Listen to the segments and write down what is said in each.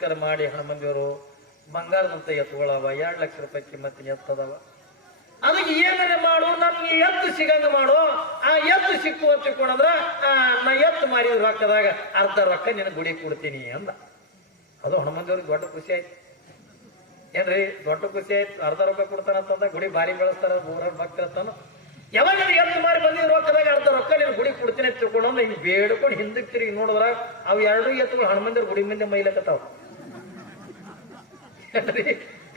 ಪುನಸ್ಕಾರ ಮಾಡಿ ಹನುಮಂದಿಯವರು ಬಂಗಾರದಂತ ಎತ್ತುಗಳವ 2 ಲಕ್ಷ ರೂಪಾಯಿ ಕಿಮ್ಮತ್ತಿನ ಎತ್ತದವ. ಅದಕ್ಕೆ ಏನಾರ ಮಾಡು, ನಮ್ಗೆ ಎತ್ತು ಸಿಗಂಗ ಮಾಡು. ಆ ಎತ್ತು ಸಿಕ್ಕು ತಿಳ್ಕೊಂಡ್ರ ನಾ ಎತ್ತು ಮಾರಿದ ರೊಕ್ಕದಾಗ ಅರ್ಧ ರೊಕ್ಕ ನಿನ್ನ ಗುಡಿ ಕೊಡ್ತೀನಿ ಅಂದ. ಅದು ಹನುಮಂದಿಯವ್ರಿಗೆ ದೊಡ್ಡ ಖುಷಿ ಆಯ್ತು. ಏನ್ರಿ ದೊಡ್ಡ ಖುಷಿ ಆಯ್ತು. ಅರ್ಧ ರೊಕ್ಕ ಕೊಡ್ತಾನಂತಂದ ಗುಡಿ ಭಾರಿ ಬೆಳೆಸ್ತಾರ, 100 ಭಕ್ತರತ್ತಾನ. ಯಾವಾಗ ಎತ್ತು ಮಾರಿ ಬಂದಿದ್ ರೊಕ್ಕದಾಗ ಅರ್ಧ ರೊಕ್ಕ ನೀನು ಗುಡಿ ಕೊಡ್ತೀನಿ ಅಂತ ತಿಳ್ಕೊಂಡ ಹಿಂಗ್ ಬೇಡ್ಕೊಂಡು ಹಿಂದಕ್ಕೆ ತಿರುಗಿ ನೋಡಿದ್ರ ಅವು 2 ಎತ್ತುಗಳು ಹನುಮಂದಿಯವ್ರ ಗುಡಿ ಮುಂದೆ ಮೈಲಕತ್ತಾವ.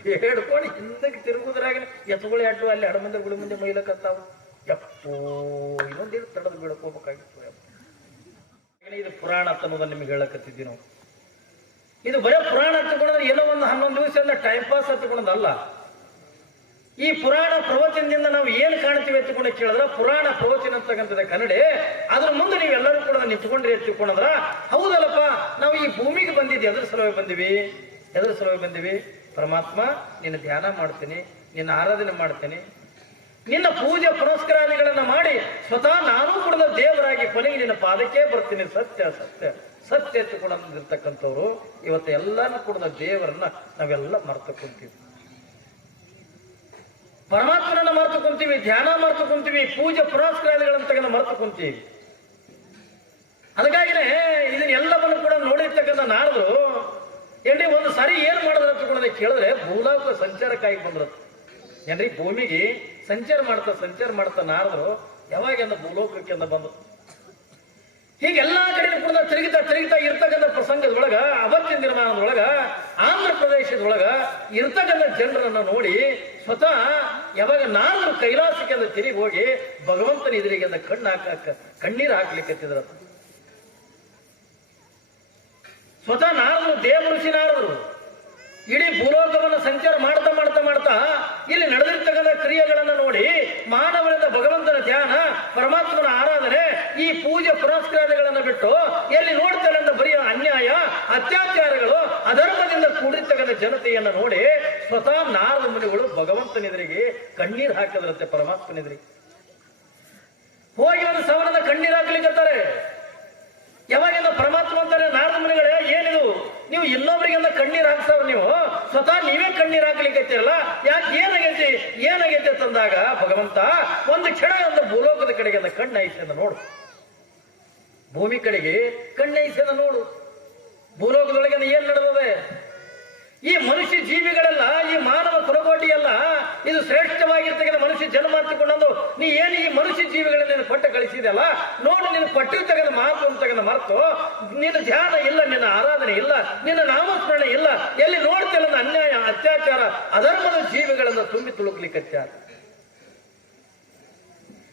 ಬೇಡ್ಕೊಂಡು ಹಿಂದಕ್ಕೆ ತಿರುಗುದ್ರಾಗ ಎತ್ತುಗಳು 2 ಅಲ್ಲಿ ಹನುಮಂದಿಯವ್ರ ಗುಡಿ ಮುಂದೆ ಮೈಲಕತ್ತಾವ. ಯಪ್ಪೋ ಇನ್ನೊಂದೇನು ತಡದು ಬೆಳ್ಕೋಬೇಕಾಗಿತ್ತು. ಇದು ಪುರಾಣ ಅನ್ನೋದನ್ನ ನಿಮ್ಗೆ ಹೇಳಕತ್ತಿದ್ವಿ ನಾವು. ಇದು ಬರೀ ಪುರಾಣ ಹಚ್ಕೊಂಡ್ರೆ ಏನೋ ಒಂದು 11 ದಿವಸ ಟೈಮ್ ಪಾಸ್ ಹಚ್ಕೊಂಡದಲ್ಲ. ಈ ಪುರಾಣ ಪ್ರವಚನದಿಂದ ನಾವು ಏನು ಕಾಣ್ತೀವಿ ಎತ್ತುಕೊಂಡು ಕೇಳಿದ್ರ ಪುರಾಣ ಪ್ರವಚನ ಅಂತಕ್ಕಂಥದ್ದು ಕನ್ನಡ. ಅದ್ರ ಮುಂದೆ ನೀವೆಲ್ಲರೂ ಕೂಡ ನಿಂತ್ಕೊಂಡ್ರಿ ಎತ್ತಿಕೊಂಡ್ರ ಹೌದಲ್ಲಪ್ಪ ನಾವು ಈ ಭೂಮಿಗೆ ಬಂದಿದ್ವಿ. ಎದ್ರ ಸಲುವಾಗಿ ಬಂದಿವಿ? ಪರಮಾತ್ಮ ನಿನ್ನ ಧ್ಯಾನ ಮಾಡ್ತೀನಿ, ನಿನ್ನ ಆರಾಧನೆ ಮಾಡ್ತೀನಿ, ನಿನ್ನ ಪೂಜೆ ಪುನಸ್ಕಾರಾದಿಗಳನ್ನ ಮಾಡಿ ಸ್ವತಃ ನಾನು ಕೂಡ ದೇವರಾಗಿ ಕೊನೆಗೆ ನಿನ್ನ ಪಾದಕ್ಕೆ ಬರ್ತೀನಿ. ಸತ್ಯ ಎತ್ತುಕೊಂಡಿರ್ತಕ್ಕಂಥವ್ರು ಇವತ್ತು ಎಲ್ಲಾನು ಕೂಡ ದೇವರನ್ನ ನಾವೆಲ್ಲ ಮರ್ತಕೊಂತೀವಿ. ಪರಮಾತ್ಮನನ್ನ ಮರ್ತಕೊಂತೀವಿ, ಧ್ಯಾನ ಮರ್ತಕೊಂತೀವಿ, ಪೂಜೆ ಪುನಸ್ಕಾರಾದಿಗಳಂತ ಮರ್ತಕೊಂತೀವಿ. ಅದಕ್ಕಾಗಿನೇ ಇದನ್ನೆಲ್ಲವನ್ನು ಕೂಡ ನೋಡಿರ್ತಕ್ಕಂಥ ನಾರದರು ಏನ್ರಿ ಒಂದು ಸರಿ ಏನ್ ಮಾಡಿದ್ರ ತಗೊಂಡ ಕೇಳಿದ್ರೆ ಭೂಲೋಕ ಸಂಚಾರಕ್ಕಾಗಿ ಬಂದ್ರತ್. ಏನ್ರಿ ಭೂಮಿಗೆ ಸಂಚಾರ ಮಾಡ್ತಾ ನಾರದರು ಯಾವಾಗ ಭೂಲೋಕಕ್ಕೆ ಬಂದ್ರು. ಹೀಗೆಲ್ಲಾ ಕಡೆ ಕೂಡ ತಿರುಗಿತಾ ಇರ್ತಕ್ಕಂಥ ಪ್ರಸಂಗದೊಳಗ ಅವತ್ತಿನ ದಿನಮಾನದೊಳಗ ಆಂಧ್ರ ಪ್ರದೇಶದೊಳಗ ಇರ್ತಕ್ಕಂಥ ಜನರನ್ನ ನೋಡಿ ಸ್ವತಃ ಯಾವಾಗ ನಾರದರು ಕೈಲಾಸಕ್ಕೆ ತಿರುಗಿ ಹೋಗಿ ಭಗವಂತನ ಎದುರಿಗೆ ಕಣ್ಣೀರು ಹಾಕ್ಲಿಕ್ಕತ್ತಿದ್ರ. ಸ್ವತಃ ನಾರದರು ದೇವ ಋಷಿ ನಾರದರು ಇಡೀ ಭೂಲೋಕವನ್ನು ಸಂಚಾರ ಮಾಡ್ತಾ ಇಲ್ಲಿ ನಡೆದಿರ್ತಕ್ಕಂಥ ಕ್ರಿಯೆಗಳನ್ನ ನೋಡಿ ಮಾನವನಿಂದ ಭಗವಂತನ ಧ್ಯಾನ, ಪರಮಾತ್ಮನ ಆರಾಧನೆ, ಈ ಪೂಜೆ ಪುನಸ್ಕಾರಗಳನ್ನ ಬಿಟ್ಟು ಎಲ್ಲಿ ನೋಡ್ತಾರೆ ಅಂತ ಬರೀ ಅನ್ಯಾಯ, ಅತ್ಯಾಚಾರಗಳು, ಅಧರ್ಮದಿಂದ ಕೂಡಿರ್ತಕ್ಕಂಥ ಜನತೆಯನ್ನ ನೋಡಿ ಸ್ವತಃ ನಾರದ ಮುನಿಗಳು ಭಗವಂತನೆದುರಿಗೆ ಕಣ್ಣೀರು ಹಾಕಿದ್ರಂತೆ. ಪರಮಾತ್ಮನೆದುರಿಗೆ ಹೋಗಿ ಒಂದು ಸವನದ ಕಣ್ಣೀರು ಹಾಕ್ಲಿಕ್ಕತ್ತಾರೆ. ಯಾವಾಗ ಪರಮಾತ್ಮ ಅಂತಾರೆ ನಾರದ ಮುನಿಗಳೇ ಏನಿದು ನೀವು ಇನ್ನೊಬ್ಬರಿಗೆ ಕಣ್ಣೀರು ಹಾಕ್ತಾರ, ನೀವು ಸ್ವತಃ ನೀವೇ ಕಣ್ಣೀರು ಹಾಕ್ಲಿಕ್ಕೈತಿರಲ್ಲ, ಯಾಕೆ ಏನಾಗೈತೆ ಅಂತಂದಾಗ ಭಗವಂತ ಒಂದು ಕ್ಷಣ ಭೂಲೋಕದ ಕಡೆಗೆ ಕಣ್ಣೈಸೆಂದ ನೋಡು, ಭೂಮಿ ಕಡೆಗೆ ಕಣ್ಣೈಸೆಂದ ನೋಡು. ಭೂಲೋಕದೊಳಗೆ ಏನ್ ನಡೆದಿದೆ? ಈ ಮನುಷ್ಯ ಜೀವಿಗಳೆಲ್ಲ, ಈ ಮಾನವ ಕುಲಕೋಟಿ ಎಲ್ಲ ಇದು ಶ್ರೇಷ್ಠವಾಗಿರ್ತಕ್ಕಂಥ ಮನುಷ್ಯ ಜನ್ಮ ಹತ್ತಿಕೊಂಡು ನೀ ಏನು ಈ ಮನುಷ್ಯ ಜೀವಿಗಳನ್ನ ಕೊಟ್ಟು ಕಳಿಸಿದೆಲ್ಲ ನೋಡಿ, ನೀನು ಕೊಟ್ಟಿರ್ತಕ್ಕಂಥ ಮಾತು ಅಂತಕ್ಕಂಥ ಮರೆತು ನಿನ್ನ ಧ್ಯಾನ ಇಲ್ಲ, ನಿನ್ನ ಆರಾಧನೆ ಇಲ್ಲ, ನಿನ್ನ ನಾಮಸ್ಮರಣೆ ಇಲ್ಲ, ಎಲ್ಲಿ ನೋಡ್ತಿಲ್ಲ ಅನ್ಯಾಯ, ಅತ್ಯಾಚಾರ, ಅಧರ್ಮದ ಜೀವಿಗಳನ್ನ ತುಂಬಿ ತುಳುಕ್ಲಿಕ್ಕೆ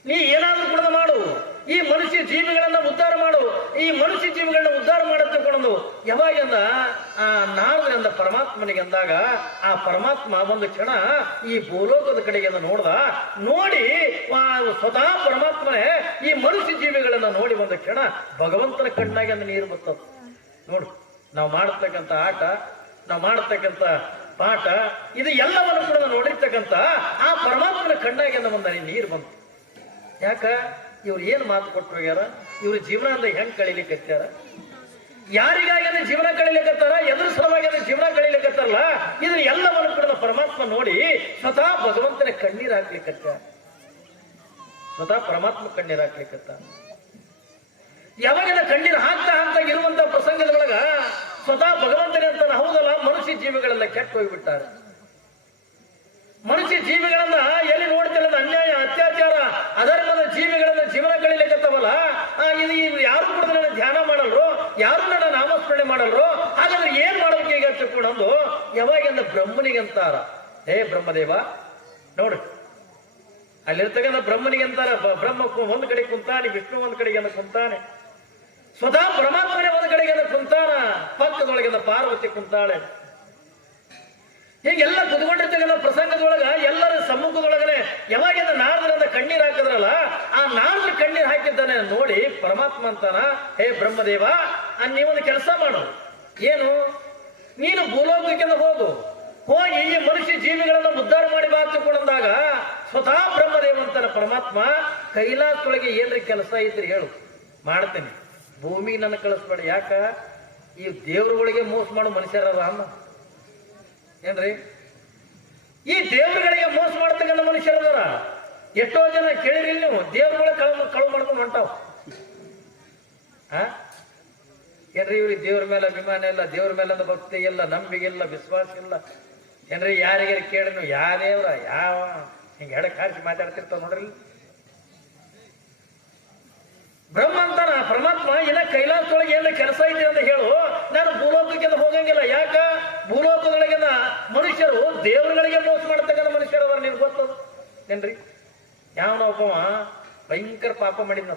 ನೀ ಏನಾದ್ರೂ ಕೂಡ ಮಾಡು, ಈ ಮನುಷ್ಯ ಜೀವಿಗಳನ್ನ ಉದ್ಧಾರ ಮಾಡು. ಈ ಮನುಷ್ಯ ಜೀವಿಗಳನ್ನ ಉದ್ಧಾರ ಮಾಡತಕ್ಕೊಂಡು ಯಾವಾಗಿಂದ ಆ ನಾರದರಿಂದ ಪರಮಾತ್ಮನಿಗೆ ಅಂದಾಗ ಆ ಪರಮಾತ್ಮ ಒಂದು ಕ್ಷಣ ಈ ಭೂಲೋಕದ ಕಡೆಗೆ ನೋಡಿ ಸ್ವತಃ ಪರಮಾತ್ಮನೇ ಈ ಮನುಷ್ಯ ಜೀವಿಗಳನ್ನ ನೋಡಿ ಒಂದು ಕ್ಷಣ ಭಗವಂತನ ಕಣ್ಣಾಗಿ ನೀರು ಬರ್ತದ ನೋಡು. ನಾವು ಮಾಡತಕ್ಕಂಥ ಆಟ, ನಾವು ಮಾಡತಕ್ಕಂಥ ಪಾಠ, ಇದು ಎಲ್ಲವನ್ನು ಕೂಡ ನೋಡಿರ್ತಕ್ಕಂಥ ಆ ಪರಮಾತ್ಮನ ಕಣ್ಣಾಗಿ ನೀರು ಬಂತು. ಯಾಕ ಇವ್ರು ಏನ್ ಮಾತು ಕೊಟ್ಟು ಹೋಗ್ಯಾರ? ಇವ್ರ ಜೀವನ ಅಂದ್ರೆ ಹೆಂಗ್ ಕಳಿಲಿಕ್ಕೆ ಹಚ್ಚಾರ? ಯಾರಿಗಾಗಿ ಜೀವನ ಕಳಿಲಿಕ್ಕತ್ತಾರ? ಎದುರು ಸಲುವಾಗಿ ಜೀವನ ಕಳಿಲಿಕ್ಕತ್ತಾರಲ್ಲ, ಇದ್ರ ಎಲ್ಲವನ್ನು ಕೂಡ ಪರಮಾತ್ಮ ನೋಡಿ ಸ್ವತಃ ಭಗವಂತನ ಕಣ್ಣೀರ್ ಹಾಕ್ಲಿಕ್ಕತ್ತ, ಸ್ವತಃ ಪರಮಾತ್ಮ ಕಣ್ಣೀರ್ ಹಾಕ್ಲಿಕ್ಕತ್ತ. ಯಾವಾಗ ಕಣ್ಣೀರ್ ಹಾಕ್ತಾ ಇರುವಂತ ಪ್ರಸಂಗದೊಳಗ ಸ್ವತಃ ಭಗವಂತನೇ ಅಂತಾನೆ ಹೌದಲ್ಲ, ಮನುಷ್ಯ ಜೀವಿಗಳೆಲ್ಲ ಕೆಟ್ಟು ಹೋಗ್ಬಿಟ್ಟಾರೆ. ಮನುಷ್ಯ ಜೀವಿಗಳನ್ನ ಎಲ್ಲಿ ನೋಡ್ತಿಲ್ಲ ಅನ್ಯಾಯ, ಅತ್ಯಾಚಾರ, ಅಧರ್ಮದ ಜೀವಿಗಳನ್ನ ಜೀವನ ಕಳಿಲಿಕ್ಕತ್ತವಲ್ಲ, ಇದು ಯಾರು ಕೂಡ ನನ್ನ ಧ್ಯಾನ ಮಾಡಲ್ರು, ಯಾರು ನನ್ನ ನಾಮಸ್ಮರಣೆ ಮಾಡಲ್ರು, ಹಾಗಾದ್ರೆ ಏನ್ ಮಾಡೋಕೆ ಈಗ ತಿಳ್ಕೊಂಡು ಯಾವಾಗ ಬ್ರಹ್ಮನಿಗೆ ಅಂತಾರ, ಹೇ ಬ್ರಹ್ಮದೇವ ನೋಡು ಅಲ್ಲಿರ್ತಕ್ಕಂಥ ಬ್ರಹ್ಮನಿಗೆ ಅಂತಾರ. ಬ್ರಹ್ಮ ಒಂದ್ ಕಡೆ ಕುಂತಾನೆ, ವಿಷ್ಣು ಒಂದ್ ಕಡೆಗೆ ಕುಂತಾನೆ, ಸ್ವತಃ ಪರಮಾತ್ಮನೇ ಒಂದ್ ಕಡೆಗೆ ಕುಂತಾನ, ಪಕ್ಕದೊಳಗೆ ಪಾರ್ವತಿ ಕುಂತಾಳೆ. ಹೀಗೆಲ್ಲ ಕುತ್ಕೊಂಡಿರ್ತಕ್ಕಂಥ ಪ್ರಸಂಗದೊಳಗ ಎಲ್ಲರ ಸಮ್ಮುಖದೊಳಗನೆ ಯಾವಾಗಿಂದ ನಾರದರಿಂದ ಕಣ್ಣೀರ್ ಹಾಕಿದ್ರಲ್ಲ, ಆ ನಾರದ್ರ ಕಣ್ಣೀರ್ ಹಾಕಿದ್ದಾನೆ ನೋಡಿ ಪರಮಾತ್ಮ ಅಂತಾನ, ಹೇ ಬ್ರಹ್ಮದೇವ ನೀವೊಂದು ಕೆಲಸ ಮಾಡು, ಏನು ನೀನು ಭೂಲೋಕಕ್ಕೆ ಹೋಗಿ ಈ ಮನುಷ್ಯ ಜೀವಿಗಳನ್ನ ಉದ್ಧಾರ ಮಾಡಿ ಬಾ ತಿಳ್ಕೊಂಡಾಗ ಸ್ವತಃ ಬ್ರಹ್ಮದೇವ ಅಂತಾನ ಪರಮಾತ್ಮ, ಕೈಲಾಸದೊಳಗೆ ಏನ್ರಿ ಕೆಲಸ ಇದ್ರಿ ಹೇಳು ಮಾಡ್ತೇನೆ, ಭೂಮಿಗೆ ನನ್ನ ಕಳಿಸ್ಬೇಡ. ಯಾಕ ಈ ದೇವ್ರುಗಳಿಗೆ ಮೋಸ ಮಾಡೋ ಮನುಷ್ಯರ ಅನ್ನ ಏನ್ರಿ? ಈ ದೇವ್ರುಗಳಿಗೆ ಮೋಸ ಮಾಡ್ತಕ್ಕಂಥ ಮನುಷ್ಯರದಾರ. ಎಷ್ಟೋ ಜನ ಕೇಳಿರಿ ನೀವು, ದೇವ್ರುಗಳ ಕಳು ಮಾಡ್ಕೊಂಡು ಹೊಂಟಾವ. ಏನ್ರಿ? ಇವ್ರಿಗೆ ದೇವ್ರ ಮೇಲೆ ಅಭಿಮಾನ ಇಲ್ಲ, ದೇವ್ರ ಮೇಲೆ ಭಕ್ತಿ ಇಲ್ಲ, ನಂಬಿಕೆ ಇಲ್ಲ, ವಿಶ್ವಾಸ ಇಲ್ಲ. ಏನ್ರಿ? ಯಾರಿಗಾರ ಕೇಳಿ ನೀವು ಯಾರೇವ್ರ ಯಾವ ಹಿಂಗೆ ಎಡಕ್ಕೆ ಹಾರಿಸಿ ಮಾತಾಡ್ತಿರ್ತಾವ ನೋಡ್ರಿ. ಬ್ರಹ್ಮ ಅಂತಾನ ಪರಮಾತ್ಮ, ಇಲ್ಲ ಕೈಲಾಸದೊಳಗೆ ಎಲ್ಲ ಕೆಲಸ ಇದೆ ಅಂತ ಹೇಳು, ನಾನು ಭೂಲೋಕಕ್ಕೆ ಹೋಗಂಗಿಲ್ಲ. ಯಾಕ? ಭೂಲೋಕದೊಳಗಿನ ಮನುಷ್ಯರು ದೇವರುಗಳಿಗೆ ಮೋಸ ಮಾಡ್ತಕ್ಕಂಥ ಮನುಷ್ಯರು ಅದಾರ. ನಿಮ್ಗೆ ಗೊತ್ತದ ಏನ್ರಿ? ಯಾವನೊಬ್ಬವ ಭಯಂಕರ ಪಾಪ ಮಾಡಿದ್ನ.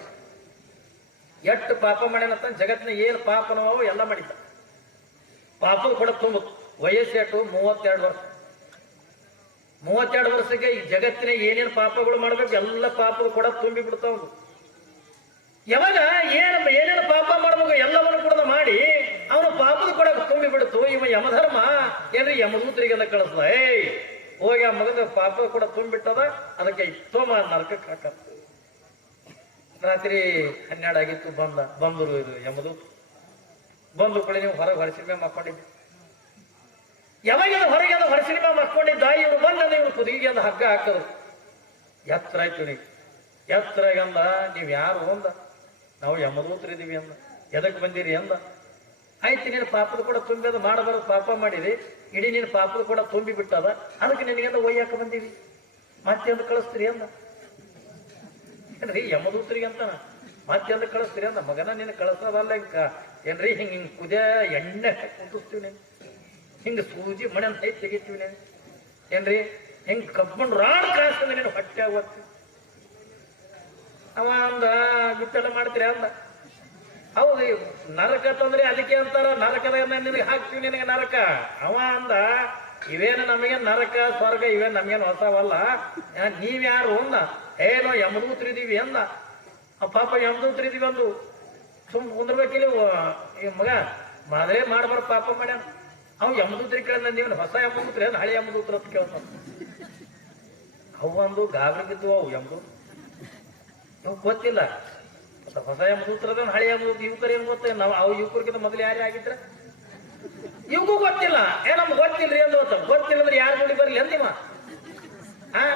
ಎಷ್ಟು ಪಾಪ ಮಾಡ್ಯಾನಂತ ಜಗತ್ತಿನ ಏನು ಪಾಪನೋ ಎಲ್ಲ ಮಾಡಿದ್ದ. ಪಾಪದ ಕೂಡ ತುಂಬ ವಯಸ್ಸು ಎಷ್ಟು? 32 ವರ್ಷ. 32 ವರ್ಷಕ್ಕೆ ಈ ಜಗತ್ತಿನ ಏನೇನು ಪಾಪಗಳು ಮಾಡ್ಬೇಕು ಎಲ್ಲ ಪಾಪಗಳು ಕೂಡ ತುಂಬಿ ಬಿಡ್ತಾವ. ಯಾವಾಗ ಏನೇನು ಪಾಪ ಮಾಡ್ಬೇಕು ಎಲ್ಲವನ್ನು ಕೂಡ ಮಾಡಿ ಅವನು ಪಾಪದ ಕೂಡ ತುಂಬಿ ಬಿಡ್ತು. ಇವ ಯಮಧರ್ಮ ಏನ್ರಿ ಯಮದೂತರಿಗೆಲ್ಲ ಕಳಿಸ್ದ, ಹೋಗಿ ಆ ಮಗದ ಪಾಪ ಕೂಡ ತುಂಬಿಟ್ಟದ, ಅದಕ್ಕೆ ತೋಮ ನರಕಕ್ಕೆ ಹಾಕ. ರಾತ್ರಿ 12 ಆಗಿತ್ತು, ಬಂದರು ಇದು ಯಮದೂತ. ಬಂದು ಕೂಡ ನೀವು ಹೊರಗೆ ಹೊರಸಿಮೆ ಮಾಡ್ಕೊಂಡಿದ್ದೆ. ಯಾವಾಗ ಹೊರಗೆ ಹೊರಸಿಮೆ ಮಾಡ್ಕೊಂಡಿದ್ದ, ಇವ್ರು ಬಂದ ಇವ್ರು ಕುದಿಗೆ ಅಂದ ಹಗ್ಗ ಹಾಕದ್ರು. ಎತ್ತರ ಆಯ್ತು ನೀ ಎತ್ತರ ಅಂದ, ನೀವ್ ಯಾರು ಅಂದ. ನಾವು ಯಮದೂತರಿದ್ದೀವಿ ಅಂದ. ಎದಕ್ಕೆ ಬಂದಿರಿ ಅಂದ. ಆಯ್ತು, ನೀನು ಪಾಪದ ಕೂಡ ತುಂಬಿ ಅದು ಮಾಡಬಾರದು ಪಾಪ ಮಾಡಿದಿ, ಇಡೀ ನೀನು ಪಾಪದ ಕೂಡ ತುಂಬಿ ಬಿಟ್ಟದ, ಅದಕ್ಕೆ ನಿನಗೆಲ್ಲ ಒಯ್ಯಾಕ ಬಂದೀವಿ, ಮತ್ತೆ ಅಂದ ಕಳಿಸ್ತೀರಿ ಅಂದ. ಏನ್ರಿ? ಯಮದೂತರಿಗೆ ಅಂತಾನ ಮತ್ತೆ ಅಂದ ಕಳಿಸ್ತೀರಿ ಅಂದ. ಮಗನ ನೀನು ಕಳಿಸೋದಲ್ಲ ಏನ್ರಿ? ಹಿಂಗೆ ಕುದಿಯ ಎಣ್ಣೆ ಕುದಿಸ್ತೀವಿ ನೀನು, ಹಿಂಗೆ ಸೂಜಿ ಮಣೆ ಅಂತ ತೆಗಿತೀವಿ ನೀನು ಏನ್ರಿ? ಹಿಂಗೆ ಕಬ್ಕೊಂಡು ರಾಡ್ ಕಾಸ್ತಂದ ನೀನು ಹೊಟ್ಟೆ ಆಗುತ್ತೆ. ಅವ ಅಂದ, ಬಿಟ್ಟೆಲ್ಲ ಮಾಡ್ತೀರಿ ಅಂದ. ಹೌದು, ನರಕ ತಂದ್ರೆ ಅದಕ್ಕೆ ಅಂತಾರ, ನರಕದ ನಿನಗೆ ಹಾಕ್ತೀವಿ ನಿನಗೆ ನರಕ. ಅವ ಅಂದ, ಇವೇನು ನಮಗೆ ನರಕ ಸ್ವರ್ಗ ಇವೇನು ನಮ್ಗೇನು ಹೊಸವಲ್ಲ, ನೀವ್ಯಾರು ಅಂದ. ಏನೋ ಯಮದೂತರಿದ್ದೀವಿ ಅಂದ. ಪಾಪ ಯಮದೂತರಿದ್ದೀವಿ ಅಂದು ಕುಂದ್ರಬೇಕಿಲ್ಲ ಈ ಮಗ ಮಾದ್ರೆ ಮಾಡಬಾರ್ದು ಪಾಪ ಮಾಡ್ಯಾನ. ಅವ್ ಯಮದೂತರಿಗೆ ಕೇಳಿದ, ನೀವು ಹೊಸ ಯಮದೂತ್ರಿ ಅಂದ ಹಳೆ ಯಮದೂತ್ರ ಅಂತ ಕೇಳ್ತ. ಅವು ಒಂದು ಗಾಬರಿ ಬಿದ್ದು ಅವು ಯಮದೂತ್ ಇವ್ ಗೊತ್ತಿಲ್ಲ. ಹೊಸ ಯಮದೂತ್ರದ ಹಳೆ ಯಮದೂತ್ ಯುವಕರು ಏನ್ ಗೊತ್ತ? ನಾವು ಅವು ಯುವಕರಿಗಿಂತ ಮೊದಲು ಯಾರೇ ಆಗಿದ್ರ ಇವಗೂ ಗೊತ್ತಿಲ್ಲ. ನಮ್ಗೆ ಗೊತ್ತಿಲ್ರಿ ಅಂದ್ ಗೊತ್ತಿಲ್ಲ ಅಂದ್ರೆ ಯಾರು ನೋಡಿ ಬರ್ಲಿ ಅಂದಿವ.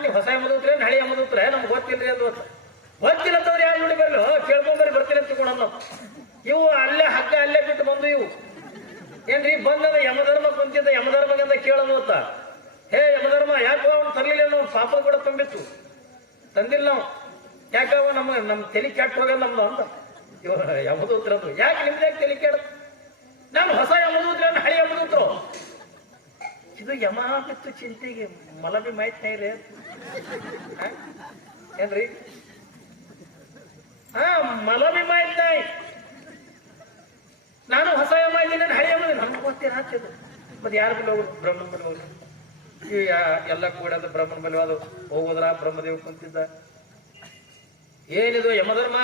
ನೀವು ಹೊಸ ಯಮದೂತ್ರ ಹಳೆ ಯಮದೂತ್ರ ನಮ್ಗೆ ಗೊತ್ತಿಲ್ರಿ ಅಂದ್ ಗೊತ್ತಿಲ್ಲ ಅಂತಂದ್ರೆ ಯಾರು ನೋಡಿ ಬರ್ಲಿ, ಕೇಳ್ಕೊಂಡ್ಬರಿ ಬರ್ತೀನಿ ಅಂತ ತಿಳ್ಕೊಂಡ. ಇವು ಅಲ್ಲೇ ಹಗ್ಗ ಅಲ್ಲೇ ಬಿಟ್ಟು ಬಂದು ಇವು ಏನ್ರಿ ಬಂದದ ಯಮಧರ್ಮ ಕುಂತಿದ್ದ. ಯಮಧರ್ಮಗಂದ ಕೇಳೋದು ಅಂತ, ಹೇ ಯಮಧರ್ಮ ಯಾಕೋ ಅವ್ನು ತರ್ಲಿಲ್ಲ, ನಾವು ಪಾಪ ಕೂಡ ತುಂಬಿತ್ತು, ತಂದಿಲ್ಲ ನಾವು, ಯಾಕವ ನಮ್ಮ ತಲೆ ಕೆಟ್ಟ ಹೋಗಲ್ಲ ನಮ್ದು ಅಂತ. ಇವ ಯಮದೂತ್ರದು ಯಾಕೆ ನಿಮ್ದು ಯಾಕೆ ತಲೆ ಕೆಡ? ನಾನು ಹೊಸ ಯಮದೂತ್ರ ಹಳೆ ಯಮದೂತ್ರ. ಇದು ಯಮ ಬಿತ್ತು ಚಿಂತೆಗೆ ಮಲಬಿ ಮಾಹಿತಿ ರೀ ಏನ್ರಿ? ಮಲಬಿ ಮಾಹಿತಿ. ನಾನು ಹೊಸ ಯಮ ಇದ್ದೀನಿ, ಹಳೆ ಯಮ ನನ್ಗೆ ಗೊತ್ತೇನು ಹಾಕಿದ್ದು. ಮತ್ತೆ ಯಾರ ಬಲ್ಲಿ ಹೋಗುದು? ಬ್ರಹ್ಮನ ಬಲ್ಲಿ ಹೋಗುದು. ಇವು ಎಲ್ಲ ಕೂಡ ಅದು ಬ್ರಹ್ಮನ ಬಲ್ಲಿ ಅದು ಹೋಗೋದ್ರ ಬ್ರಹ್ಮದೇವ್ ಕುಂತಿದ್ದ. ಏನಿದು ಯಮಧರ್ಮ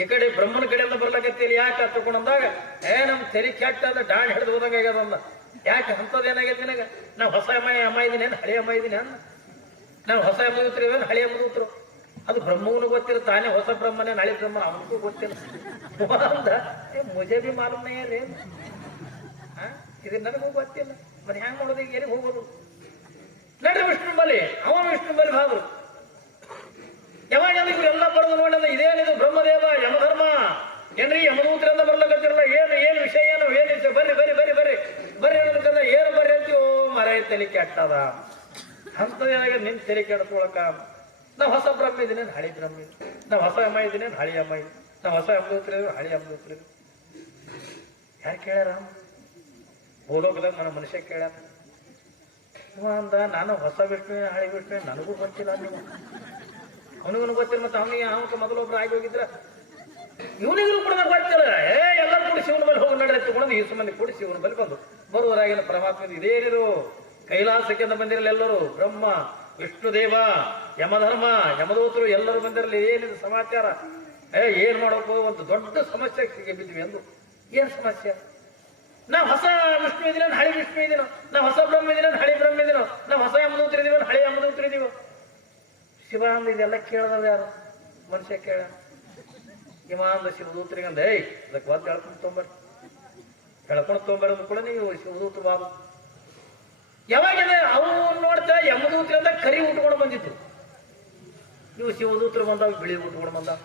ಈ ಕಡೆ ಬ್ರಹ್ಮನ ಕಡೆಯಿಂದ ಬರ್ಲಕತ್ತೀರಿ ಯಾಕೆ ತಗೊಂಡಂದಾಗ, ನಮ್ ತೆರಿ ಕೆಟ್ಟ ಅಂದ ಡಾಣ್ ಹಿಡಿದು ಹೋದಂಗ ಆಗ್ಯದ ಅಂದ. ಯಾಕೆ ಅಂತದೇನಾಗೈತಿ ನಿನಗ? ನಾವು ಹೊಸ ಅಮ್ಮ ಇದ್ದೀನಿ ಹಳೆ ಅಮ್ಮ ಇದ್ದೀನಿ ಅಂದ. ನಾವು ಹೊಸ ಯಮದೂತ್ರು ಇವೇನು ಹಳೆ ಯಮದೂತ್ರು? ಅದು ಬ್ರಹ್ಮವನು ಗೊತ್ತಿಲ್ಲ, ತಾನೇ ಹೊಸ ಬ್ರಹ್ಮನೇ ಹಳೆ ಬ್ರಹ್ಮ ಅವನಿಗೂ ಗೊತ್ತಿಲ್ಲ ಅಂದ. ಮುಜೆ ಬಿ ಮಾಲೂಮ್ ರೀ ಇದು ನನಗೂ ಗೊತ್ತಿಲ್ಲ. ಮತ್ತೆ ಹ್ಯಾಂಗ ಮಾಡೋದು? ಈಗ ಏನಿಗೆ ಹೋಗೋದು? ನಡ್ರಿ ವಿಷ್ಣು ಬಲಿ, ಅವ ವಿಷ್ಣು ಬಲಿ ಭಾದ್ರು. ಯಾವಾಗ ಇವರೆಲ್ಲ ಬರೋದು ನೋಡಿದ, ಇದೇನಿದು ಬ್ರಹ್ಮದೇವ ಯಮಧರ್ಮ ಏನ್ರಿ ಯಮದೂತ್ರಿಂದ ಬರ್ಲಕತ್ತಿರಲ್ಲ, ಏನು ವಿಷಯ ಏನು ವಿಷಯ? ಬರ್ರಿ ಬರ್ರಿ ಬರ್ರಿ ಬರ್ರಿ ಬರ್ರಿ ಅನ್ನೋದಕ್ಕಂದ ಏನು ಬರ್ರಿ ಅಂತೀವಿ. ಓ ಮರ ತಲೆ ಕೆಟ್ಟದ ಅಂತದೇನಾಗ ನಿನ್ ತಲೆ ಕೆಡ್ಕೊಳಕ. ನಾವು ಹೊಸ ಬ್ರಹ್ಮ ಇದ್ದೀನಿ, ಹಳಿ ಬ್ರಹ್ಮ ಇದ್ದೀನಿ. ನಾವು ಹೊಸ ಅಮ್ಮ ಇದ್ದೀನಿ, ಹಳಿ ಅಮ್ಮ ಇದ್ದೀನಿ. ನಾವು ಹೊಸ ಯಮದೂತ್ರ ಹಳಿ ಯಮದೂತ್ರ. ಯಾರು ಕೇಳ್ಯಾರ? ಭೂಲೋಕದಾಗ ನನ್ನ ಮನುಷ್ಯ ಕೇಳ್ಯಾರ. ಅಂದ, ನಾನು ಹೊಸ ವಿಷ್ಣು ಹಳಿ ವಿಷ್ಣು ನನಗೂ ಗೊತ್ತಿಲ್ಲ. ನೀವು ಅವನಿಗೂ ಗೊತ್ತಿಲ್ಲ. ಮತ್ತೆ ಅವನಿಗೆ ಅವನಿಗೆ ಮೊದಲು ಒಬ್ರು ಆಗಿ ಹೋಗಿದ್ರ ಇವನಿಗೂ ಕೂಡ ಗೊತ್ತಿಲ್ಲ. ಎಲ್ಲರೂ ಕೂಡ ಶಿವನ ಬಳಿ ಹೋಗಿ ನಡ್ರೆ ತಗೊಂಡು ಈಸು ಮಂದಿ ಕೂಡ ಶಿವನ ಬಳಿ ಬಂದು ಬರುವುದರಾಗಿಲ್ಲ. ಪರಮಾತ್ಮ ಇದೇನಿರು ಕೈಲಾಸಕ್ಕೆ ಬಂದಿರಲಿ ಎಲ್ಲರೂ, ಬ್ರಹ್ಮ ವಿಷ್ಣು ದೇವ ಯಮಧರ್ಮ ಯಮದೂತರು ಎಲ್ಲರೂ ಬಂದಿರಲಿ. ಏನಿದು ಸಮಾಚಾರ? ಏನ್ ಮಾಡೋಕು? ಒಂದು ದೊಡ್ಡ ಸಮಸ್ಯೆ ಬಿದ್ವಿ ಎಂದು. ಏನ್ ಸಮಸ್ಯೆ? ನಾವು ಹೊಸ ವಿಷ್ಣು ಇದೀನ, ಹಳಿ ವಿಷ್ಣು ಇದೀನೋ, ನಾವು ಹೊಸ ಬ್ರಹ್ಮ ಇದೀನ, ಹಳಿ ಬ್ರಹ್ಮ ಇದೀನೋ, ನಾವು ಹೊಸ ಯಮದೂತ್ರ ಇದೀವೋ, ಹಳಿ ಯಮದೂತ್ರ ಇದೀವೋ. ಶಿವ ಅಂದ ಇದೆಲ್ಲ ಕೇಳದ ಯಾರು? ಮನುಷ್ಯ ಕೇಳ. ಇವ ಅಂದ ಶಿವದೂತ್ರಿಗಂದ, ಅದಕ್ಕೆ ಒದ್ದು ಹೇಳ್ಕೊಂಡು ತೊಂಬರ್ರಿ. ಹೇಳ್ಕೊಂಡು ತೊಗೊಂಬರೋದು ಕೂಡ ನೀವು ಶಿವದೂತರು ಬಾಬು. ಯಾವಾಗಿದೆ ಅವು ನೋಡ್ತಾ ಯಮದೂತರಿಂದ ಕರಿ ಉಟ್ಕೊಂಡು ಬಂದಿತ್ತು, ಇವು ಶಿವದೂತರು ಬಂದಾವ ಬಿಳಿ ಉಟ್ಕೊಂಡು ಬಂದಾವ.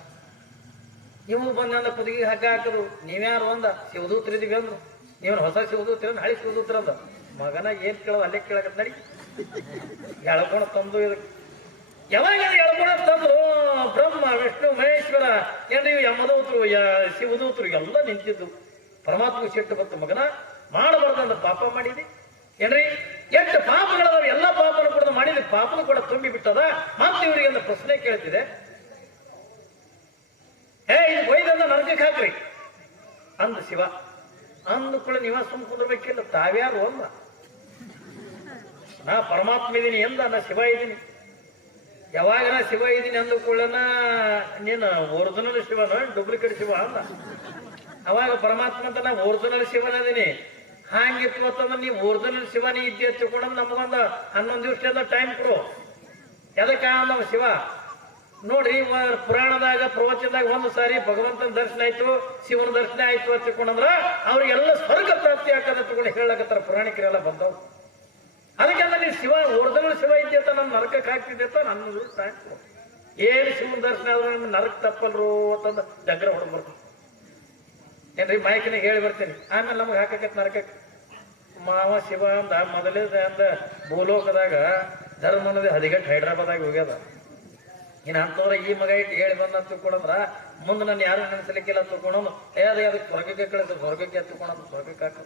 ಇವು ಬಂದ ಕುದಿಗೆ ಹಗ್ಗ ಹಾಕರು, ನೀವ್ಯಾರು ಅಂದ ಶಿವದೂತರಿದೀವಿ ಅಂದ್ರು. ನೀವನ್ ಹೊಸ ಶಿವದೂತರ ಹಳಿ ಶಿವದೂತರ ಅಂದ. ಮಗನ ಏನ್ ಕೇಳೋ ಅಲ್ಲೇ ಕೇಳಕತ್ ನಡಿ ಎಳ್ಕೊಂಡು ತಂದು ಇದಕ್ಕೆ ಯಾವಾಗ ಎಳ್ಕೊಂಡು ತಂದ್ರು ಬ್ರಹ್ಮ ವಿಷ್ಣು ಮಹೇಶ್ವರ ಏನ್ರಿ ಯಮದೂತರು ಶಿವದೂತರು ಎಲ್ಲ ನಿಂತಿದ್ದು. ಪರಮಾತ್ಮ ಸಿಟ್ಟು ಬಂತು, ಮಗನ ಮಾಡಬಾರ್ದಂದ ಪಾಪ ಮಾಡಿದಿ ಏನ್ರಿ, ಎಷ್ಟು ಪಾಪಗಳದಾವ ಎಲ್ಲ ಪಾಪನ ಕೂಡ ಮಾಡಿದ್ರಿ, ಪಾಪನು ಕೂಡ ತುಂಬಿ ಬಿಟ್ಟದ. ಮತ್ತೆ ಇವರಿಗೆ ಒಂದು ಪ್ರಶ್ನೆ ಕೇಳ್ತಿದೆ, ಇದು ಒಯ್ದಂದ ನರಕಕ್ಕೆ ಹಾಕ್ರಿ ಅಂದ ಶಿವ. ಅಂದ ಕೂಡ ನೀವ ಸುಮ್ ಕುಂದ್ರಬೇಕಿಲ್ಲ, ತಾವ್ಯಾರು ಅಂದ. ನಾ ಪರಮಾತ್ಮ ಇದೀನಿ ಎಂದ, ನಾ ಶಿವ ಇದ್ದೀನಿ. ಯಾವಾಗ ನಾ ಶಿವ ಇದ್ದೀನಿ ಅಂದ ಕೂಡನ ನೀನು ಒರಿಜಿನಲ್ ಶಿವನ ಡೂಪ್ಲಿಕೇಟ್ ಶಿವ ಅಂದ. ಅವಾಗ ಪರಮಾತ್ಮ ಅಂತ ನಾ ಒರಿಜಿನಲ್ ಶಿವನದೀನಿ. ಹಾಂಗಿತ್ತು ಅಂತಂದ್ರೆ ನೀವು ಒರಿಜಿನಲ್ ಶಿವನೇ ಇದ್ದಿ ಹಚ್ಚಿಕೊಂಡು ನಮಗೊಂದು 11 ದಿವಸದಿಂದ ಟೈಮ್ ಕೊಡು. ಎದಕ್ಕ ನಮ್ಮ ಶಿವ ನೋಡ್ರಿ, ಪುರಾಣದಾಗ ಪ್ರವಚನದಾಗ ಒಂದು ಸಾರಿ ಭಗವಂತನ ದರ್ಶನ ಆಯ್ತು, ಶಿವನ ದರ್ಶನ ಆಯ್ತು ಹಚ್ಚಿಕೊಂಡಂದ್ರ ಅವ್ರಿಗೆಲ್ಲ ಸ್ವರ್ಗ ಪ್ರಾಪ್ತಿ ಆಕದ ತಗೊಂಡು ಹೇಳಕತ್ತಾರ ಪುರಾಣಿಕರೆಲ್ಲ ಬಂದವು. ಅದಕ್ಕೆ ನೀವು ಶಿವ ಒರಿಜಿನಲ್ ಶಿವ ಇದ್ಯತ ನನ್ನ ನರಕಕ್ಕೆ ಹಾಕ್ತಿದ್ದೆ ಅಂತ ನನ್ನ ಟೈಮ್ ಕೊಡು. ಏನು ಶಿವನ ದರ್ಶನ ಆದ್ರೆ ನಿಮ್ಮ ನರಕ ತಪ್ಪಲ್ರು ಅಂತಂದ ಜಗ್ರ ಹೊಡೆದು ಬರ್ತೀನಿ ಏನ್ರಿ, ಮಾಯಕಿನಾಗ ಹೇಳಿ ಬರ್ತೀನಿ. ಆಮೇಲೆ ನಮಗೆ ಹಾಕಕತ್ ನರಕಕ್ಕೆ. ಮಾವ ಶಿವ ಅಂದ ಮೊದಲೇ ಅಂದ ಭೂಲೋಕದಾಗ ಧರ್ಮ ಅನ್ನೋದೇ ಹದಿಗಟ್ಟು ಹೈದ್ರಾಬಾದಾಗ ಹೋಗ್ಯದ. ಇನ್ನು ಅಂತವ್ರ ಈ ಮಗ ಇಟ್ಟು ಹೇಳಿ ಬಂದ ತಿಳ್ಕೊಂಡ್ರ ಮುಂದೆ ನಾನು ಯಾರು ನೆನೆಸಲಿಕ್ಕಿಲ್ಲ ತಿಳ್ಕೊಂಡು ಅದಕ್ಕೆ ಸ್ವರ್ಗಕ್ಕೆ ಕಳಿಸ ಸ್ವರ್ಗಕ್ಕೆ ಎತ್ತುಕೊಂಡು ಸ್ವರ್ಗಕ್ಕೆ ಹಾಕ.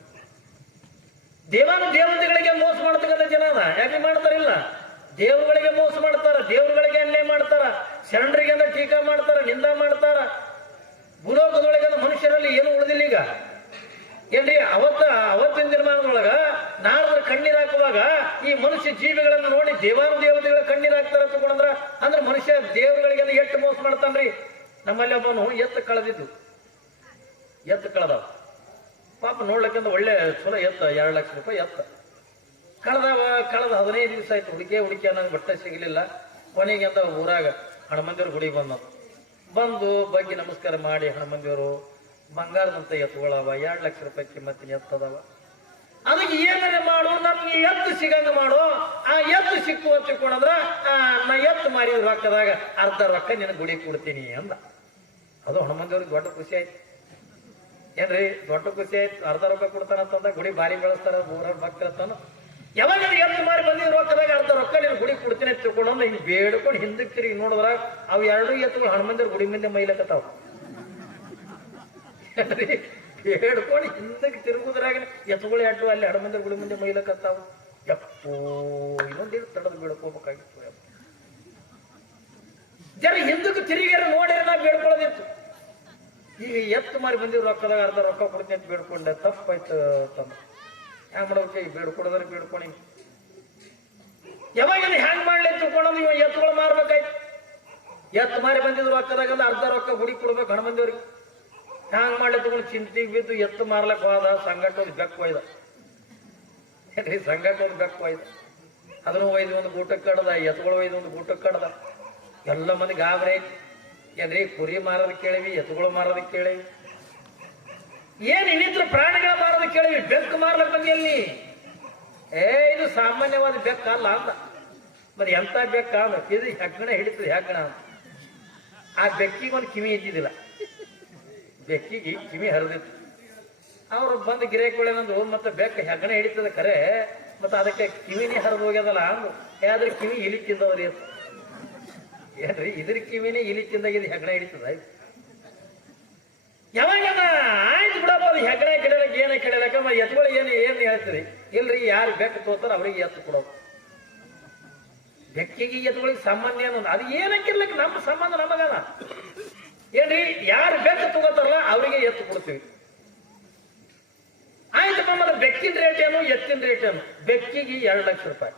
ದೇವತೆಗಳಿಗೆ ಮೋಸ ಮಾಡ್ತಕ್ಕಂಥ ಜನ ಅದ. ಯಾಕೆ ಮಾಡ್ತಾರಿಲ್ಲ? ದೇವರುಗಳಿಗೆ ಮೋಸ ಮಾಡ್ತಾರ, ದೇವರುಗಳಿಗೆ ಅನ್ಯಾಯ ಮಾಡ್ತಾರ, ಶರಣರಿಗೆ ಅಂದ್ರೆ ಟೀಕಾ ಮಾಡ್ತಾರ, ನಿಂದ ಮಾಡ್ತಾರ. ಭೂಲೋಕದೊಳಗೆ ಮನುಷ್ಯರಲ್ಲಿ ಏನು ಉಳಿದಿಲ್ಲ ಈಗ ಏನ್ರಿ. ಅವತ್ತಿನ ದಿನಮಾನದೊಳಗ ನಾರದ್ರ ಕಣ್ಣೀರ್ ಹಾಕುವಾಗ ಈ ಮನುಷ್ಯ ಜೀವಿಗಳನ್ನು ನೋಡಿ ದೇವಾನುದೇವತೆಗಳ ಕಣ್ಣೀರ್ ಹಾಕ್ತಾರ ತಗೊಂಡ್ರ ಅಂದ್ರೆ ಮನುಷ್ಯ ದೇವರುಗಳಿಗೆಲ್ಲ ಎಷ್ಟು ಮೋಸ ಮಾಡ್ತಾನ್ರಿ. ನಮ್ಮಲ್ಲಿ ಒಬ್ಬನು ಎತ್ತು ಕಳೆದಿದ್ದು, ಎತ್ತು ಕಳೆದವ ಪಾಪ ನೋಡ್ಲಿಕ್ಕಂದ ಒಳ್ಳೆ ಚಲೋ ಎತ್ತ, 2 ಲಕ್ಷ ರೂಪಾಯಿ ಎತ್ತ ಕಳೆದ 15 ದಿವಸ ಆಯ್ತು. ಹುಡುಕಿ ಅನ್ನೋದು ಬಟ್ಟೆ ಸಿಗಲಿಲ್ಲ. ಕೊನೆಗೆ ಅಂತ ಊರಾಗ ಹನುಮಂದಿಯವ್ರ ಗುಡಿಗೆ ಬಂದು ಬಗ್ಗೆ ನಮಸ್ಕಾರ ಮಾಡಿ, ಹನುಮಂದಿಯವರು ಬಂಗಾರದಂತ ಎತ್ತುಗಳವ, 2 ಲಕ್ಷ ರೂಪಾಯಿ ಕಿಮ್ಮತ್ತಿನ ಎತ್ತದವ, ಅದಕ್ಕೆ ಏನಾರ ಮಾಡು, ನಮ್ಗೆ ಎತ್ತು ಸಿಗಂಗ ಮಾಡು. ಆ ಎತ್ತು ಸಿಕ್ಕು ಹಚ್ಚಿಕೊಂಡ್ರ ನಾ ಎತ್ತು ಮಾರಿದ ರೊಕ್ಕದಾಗ ಅರ್ಧ ರೊಕ್ಕ ನಿನ್ನ ಗುಡಿ ಕೊಡ್ತೀನಿ ಅಂದ. ಅದು ಹನುಮಂದಿಯವ್ರಿಗೆ ದೊಡ್ಡ ಖುಷಿ ಆಯ್ತು ಏನ್ರಿ, ದೊಡ್ಡ ಖುಷಿ ಆಯ್ತು. ಅರ್ಧ ರೊಕ್ಕ ಕೊಡ್ತಾನಂತಂದ ಗುಡಿ ಭಾರಿ ಬೆಳೆಸ್ತಾರ, 300 ಭಕ್ತರತ್ತಾನ. ಯಾವಾಗ ಎತ್ತು ಮಾರಿ ಬಂದಿದ್ ರೊಕ್ಕದಾಗ ಅರ್ಧ ರೊಕ್ಕ ನೀನು ಗುಡಿ ಕೊಡ್ತೀನಿ ತಿಳ್ಕೊಂಡು ಹಿಂಗ್ ಬೇಡ್ಕೊಂಡು ಹಿಂದಕ್ಕೆ ತಿರುಗಿ ನೋಡಿದ್ರಾಗ ಅವು 2 ಎತ್ತುಗಳು ಹನುಮಂದಿಯವ್ರ ಗುಡಿ ಮುಂದೆ ಮೈಲಕತ್ತಾವ. ಬೇಡ್ಕೊಂಡು ಹಿಂದಕ್ಕೆ ತಿರುಗುದ್ರಾಗ ಎತ್ತುಗಳು 2 ಅಲ್ಲಿ ಹನುಮಂದಿಯವ್ರ ಗುಡಿ ಮುಂದೆ ಮೈಲಕತ್ತಾವ. ಯಪ್ಪೋ ಇನ್ನೊಂದಿಟ್ಟು ತಡದು ಬೇಡ್ಕೋಬೇಕಾಗಿತ್ತು. ಜನ ಹಿಂದಕ್ಕೆ ತಿರುಗಿರ ನೋಡ್ಯಾರ ನಾ ಬೇಡ್ಕೊಳ್ಳೋದಿತ್ತು. ಈಗ ಎತ್ತು ಮಾರಿ ಬಂದಿದ್ರು ರೊಕ್ಕದಾಗ ಅರ್ಧ ರೊಕ್ಕ ಕೊಡ್ತೀನಿ ಅಂತ ಬೇಡ್ಕೊಂಡೆ, ತಪ್ಪಾಯ್ತು ತಮ್ಮ. ಹ್ಯಾಂಗ ಮಾಡೋಕೆ ಬೇಡ್ಕೊಡೋದ್ರೆ ಬೇಡ್ಕೊಳಿ. ಯಾವಾಗ ಹ್ಯಾಂಗ್ ಮಾಡ್ಲಿ ತಿಳ್ಕೊಳ್ಳೋದು, ಇವ ಎತ್ತುಗಳು ಮಾರ್ಬೇಕಾಯ್ತು. ಎತ್ತು ಮಾರಿ ಬಂದಿದ್ರು ರೊಕ್ಕದಾಗಲ್ಲ ಅರ್ಧ ರೊಕ್ಕ ಗುಡಿ ಕೊಡ್ಬೇಕು ಹನುಮಂದಿಯವ್ರಿಗೆ. ಹ್ಯಾಂಗ್ ಮಾಡ್ಲಿ ತಗೊಂಡು ಚಿಂತೆಗೆ ಬಿದ್ದು ಎತ್ತು ಮಾರ್ಲಕ್ ಹೋದ. ಸಂಗಟ ಒಂದು ಬೆಕ್ಕು ಒಯ್ದ ಏನ್ರಿ, ಸಂಗಟ ಒಂದು ಬೆಕ್ಕು ಒಯ್ದ. ಅದನ್ನು ಒಯ್ದು ಒಂದು ಗೂಟಕ್ಕೆ ಕಡ್ದ, ಎತ್ತುಗಳು ಒಯ್ದು ಒಂದು ಗೂಟಕ್ಕೆ ಕಡ್ದ. ಎಲ್ಲ ಮಂದಿ ಗಾಬರಿ ಏನ್ರಿ, ಕುರಿ ಮಾರೋದಕ್ಕೆ ಕೇಳಿವಿ, ಎತ್ತುಗಳು ಮಾರೋದಕ್ಕೆ ಕೇಳಿವಿ, ಏನ್ ಇನ್ನಿತ್ರ ಪ್ರಾಣಿಗಳ ಮಾರೋದಕ್ಕೆ ಕೇಳಿವಿ, ಬೆಕ್ಕು ಮಾರ್ಲಕ್ ಬಂದಿಯಲ್ಲಿ. ಇದು ಸಾಮಾನ್ಯವಾದ ಬೆಕ್ಕ ಅಲ್ಲ ಅಂದ. ಮತ್ತೆ ಎಂತ ಬೆಕ್ಕ ಅಂದ, ಇದು ಹೆಗ್ಗಣ ಹಿಡಿತದೆ ಹೆಗ್ಗಣ ಅಂತ. ಆ ಬೆಕ್ಕಿಗೆ ಒಂದು ಕಿವಿ ಇದ್ದಿದ್ದಿಲ್ಲ, ಬೆಕ್ಕಿಗೆ ಕಿವಿ ಹರಿದಿತ್ತು. ಅವ್ರು ಬಂದು ಗಿರೇಕೊಳ್ಳೇನಂದು ಮತ್ತೆ ಬೆಕ್ಕ ಹೆಗ್ಗಣ ಹಿಡಿತದ ಖರೆ, ಮತ್ತೆ ಅದಕ್ಕೆ ಕಿವಿನೇ ಹರಿದು ಹೋಗ್ಯದಲ್ಲ ಅಂದು. ಆದ್ರೆ ಕಿವಿ ಇಲಿ ತಿಂದವ್ರಿ ಅಂತ ಏನ್ರಿ, ಇದ್ರ ಕಿವಿನೇ ಇಲಿ ತಿಂದಾಗಿದ್ದು ಹೆಗ್ಗಣ ಹಿಡಿತದ. ಯಾವಾಗ ಆಯ್ತು ಬಿಡಬಹುದು, ಹೆಗ್ಗಣ ಕೆಡಲಕ್ಕೆ ಏನೇ ಕೆಡಲಕ್ಕ ಎತ್ತುಗಳು ಏನ್ ಹೇಳ್ತೀರಿ. ಇಲ್ರಿ, ಯಾರು ಬೆಕ್ಕು ತೋತಾರ ಅವ್ರಿಗೆ ಎತ್ತು ಕೊಡೋದು. ಬೆಕ್ಕಿಗೆ ಎತ್ತುಗಳಿಗೆ ಸಂಬಂಧ ಏನೊಂದು ಅದು ಏನಕ್ಕಿರ್ಲಕ್ಕ, ನಮ್ಮ ಸಂಬಂಧ ನಮಗಲ್ಲ ಏನ್ರಿ. ಯಾರು ಬೆಕ್ಕು ತಗೋತಾರಲ್ಲ ಅವರಿಗೆ ಎತ್ತು ಕೊಡ್ತೀವಿ. ಆಯ್ತಪ್ಪ, ಮತ್ತೆ ಬೆಕ್ಕಿನ ರೇಟ್ ಏನು, ಎತ್ತಿನ ರೇಟ್ ಏನು? ಬೆಕ್ಕಿಗೆ 2 ಲಕ್ಷ ರೂಪಾಯಿ,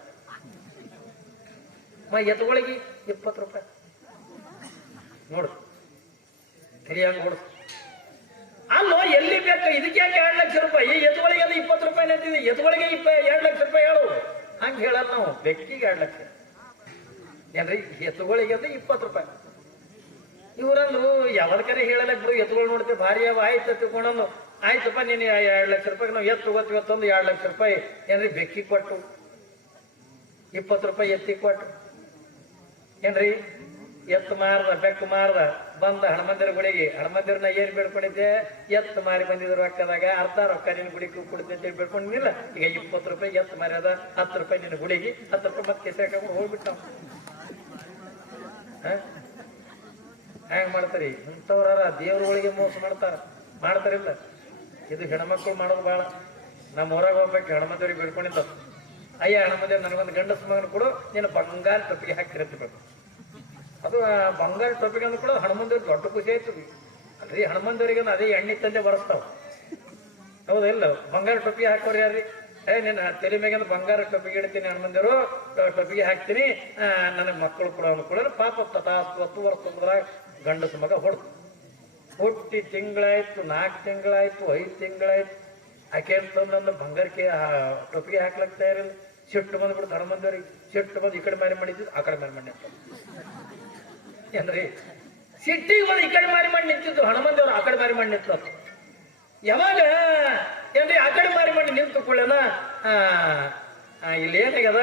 ಎತ್ತುಗಳಿಗೆ 20 ರೂಪಾಯಿ. ನೋಡು ಸರಿಯಾಗಿ ನೋಡು. ಅಲ್ಲೋ ಎಲ್ಲಿ ಬೇಕು, ಇದಕ್ಕೆ 2 ಲಕ್ಷ ರೂಪಾಯಿ, ಎತ್ತುಗಳಿಗೆಲ್ಲ 20 ರೂಪಾಯಿ ನಿಂತಿದೆ, ಎತ್ತುಗಳಿಗೆ 2 ಲಕ್ಷ ರೂಪಾಯಿ ಹೇಳು. ಹಂಗೆ ಹೇಳಲ್ಲ ನಾವು. ಬೆಕ್ಕಿಗೆ 2 ಲಕ್ಷ ಏನ್ರಿ, ಎತ್ತುಗಳಿಗೆಲ್ಲ 20 ರೂಪಾಯಿ. ಇವ್ರಂದ್ರು ಯಾವ್ದಕ್ಕಾರೆ ಹೇಳಲಕ್ ಬಿಡು, ಎತ್ತುಗಳು ನೋಡ್ತೀವಿ ಭಾರಿ ಅವ ಆಯ್ತು ತಿಳ್ಕೊಂಡು ಆಯ್ತಪ್ಪ ನೀನು 2 ಲಕ್ಷ ರೂಪಾಯಿ ನಾವು ಎತ್ತು ಇವತ್ತೊಂದು 2 ಲಕ್ಷ ರೂಪಾಯಿ ಏನ್ರಿ ಬೆಕ್ಕಿ ಕೊಟ್ಟು 20 ರೂಪಾಯಿ ಎತ್ತಿ ಕೊಟ್ಟು ಏನ್ರಿ ಎತ್ತು ಮಾರ್ದ ಬೆಕ್ಕು ಮಾರ್ದ ಬಂದ ಹನುಮಂದಿರ ಗುಡಿಗೆ ಹನುಮಂದಿರನ ಏನ್ ಬೇಡ್ಕೊಂಡಿದ್ದೆ ಎತ್ತು ಮಾರಿ ಬಂದಿದ್ರು ರೊಕ್ಕದಾಗ ಅರ್ಧ ರೊಕ್ಕ ನಿನ್ನ ಗುಡಿಗೆ ಕೊಡ್ತೀನಿ ಅಂತ ಹೇಳಿ ಬೇಡ್ಕೊಂಡಿಲ್ಲ. ಈಗ 20 ರೂಪಾಯಿ ಎತ್ತು ಮಾರಿ ಅದ 10 ರೂಪಾಯಿ ನಿನ್ನ ಗುಡಿಗೆ 10 ರೂಪಾಯಿ ಮತ್ತೆ ಕೆಸ ಹಾಕೊಂಡು ಹೋಗ್ಬಿಟ್ಟ. ಹ್ಯಾಂಗ ಮಾಡ್ತಾರಿ ಇಂಥವ್ರ ದೇವ್ರಗಳಿಗೆ ಮೋಸ ಮಾಡ್ತಾರಿಲ್ಲ. ಇದು ಹೆಣ್ಮಕ್ಳು ಮಾಡೋದು ಬಾಳ. ನಮ್ಮ ಹೊರಗೆ ಹೋಗ್ಬೇಕು ಹನುಮಂದಿರಿಗೆ ಬೇಡ್ಕೊಂಡಿದ್ದ, ಅಯ್ಯ ಹನುಮಂದಿರ ನನಗೊಂದು ಗಂಡಸ ಮಗನ ಕೊಡು, ನೀನು ಬಂಗಾರ ಟೊಪ್ಪಿಗೆ ಹಾಕಿರಬೇಕು. ಅದು ಬಂಗಾರ ಟೊಪ್ಪಿಗೆ ಅಂದ್ ಕೂಡ ಹನುಮಂದಿರ ದೊಡ್ಡ ಖುಷಿ ಆಯ್ತು ಅಲ್ರಿ. ಹನುಮಂದಿರಿಗೆ ಅದೇ ಎಣ್ಣೆ ತಂದೆ ಬರಸ್ತಾವ, ಹೌದಿಲ್ಲ? ಬಂಗಾರ ಟೊಪ್ಪಿಗೆ ಹಾಕೋರಿ ಯಾರ್ರಿ? ನಿನ್ನ ತಲೆ ಮ್ಯಾಗ ಬಂಗಾರ ಟೊಪ್ಪಿಗೆ ಇಡ್ತೀನಿ, ಹನುಮಂದಿರು ಟೊಪ್ಪಿಗೆ ಹಾಕ್ತೀನಿ, ನನಗೆ ಮಕ್ಕಳು ಕೂಡ ಅನ್ಕೊಳ್ಳೋರು. ಪಾಪ 10 ವರ್ಷ ಗಂಡಸ ಮಗ ಹುಟ್ಟಿ ತಿಂಗಳಾಯ್ತು, 4 ತಿಂಗಳಾಯ್ತು, 5 ತಿಂಗಳಾಯ್ತು. ಆಕೆ ಅಂತಂದು ಬಂಗಾರಕ್ಕೆ ಟೊಪ್ಪಿಗೆ ಹಾಕ್ಲಕ್ ತಯಾರಿಲ್ಲ. ಸಿಟ್ಟು ಬಂದ್ಬಿಡ್ತು ಹನುಮಂದಿರಿಗೆ. ಸಿಟ್ಟು ಬಂದು ಈ ಕಡೆ ಮಾರಿ ಮಾಡಿದ್ದು ಆ ಕಡೆ ಮಾರಿ ಮಾಡಿ ಏನ್ರಿ? ಸಿಟ್ಟಿಗೆ ಬಂದು ಈ ಕಡೆ ಮಾರಿ ಮಾಡಿ ನಿಂತಿದ್ದು ಹನುಮಂದಿಯವ್ರು ಆ ಕಡೆ ಮಾರಿ ಮಾಡಿ ನಿಂತು. ಯಾವಾಗ ಏನ್ರಿ ಆ ಕಡೆ ಮಾರಿ ಮಾಡಿ ನಿಂತು ಕೊಳ್ಳೇನ ಇಲ್ಲಿ ಏನಾಗ್ಯದ,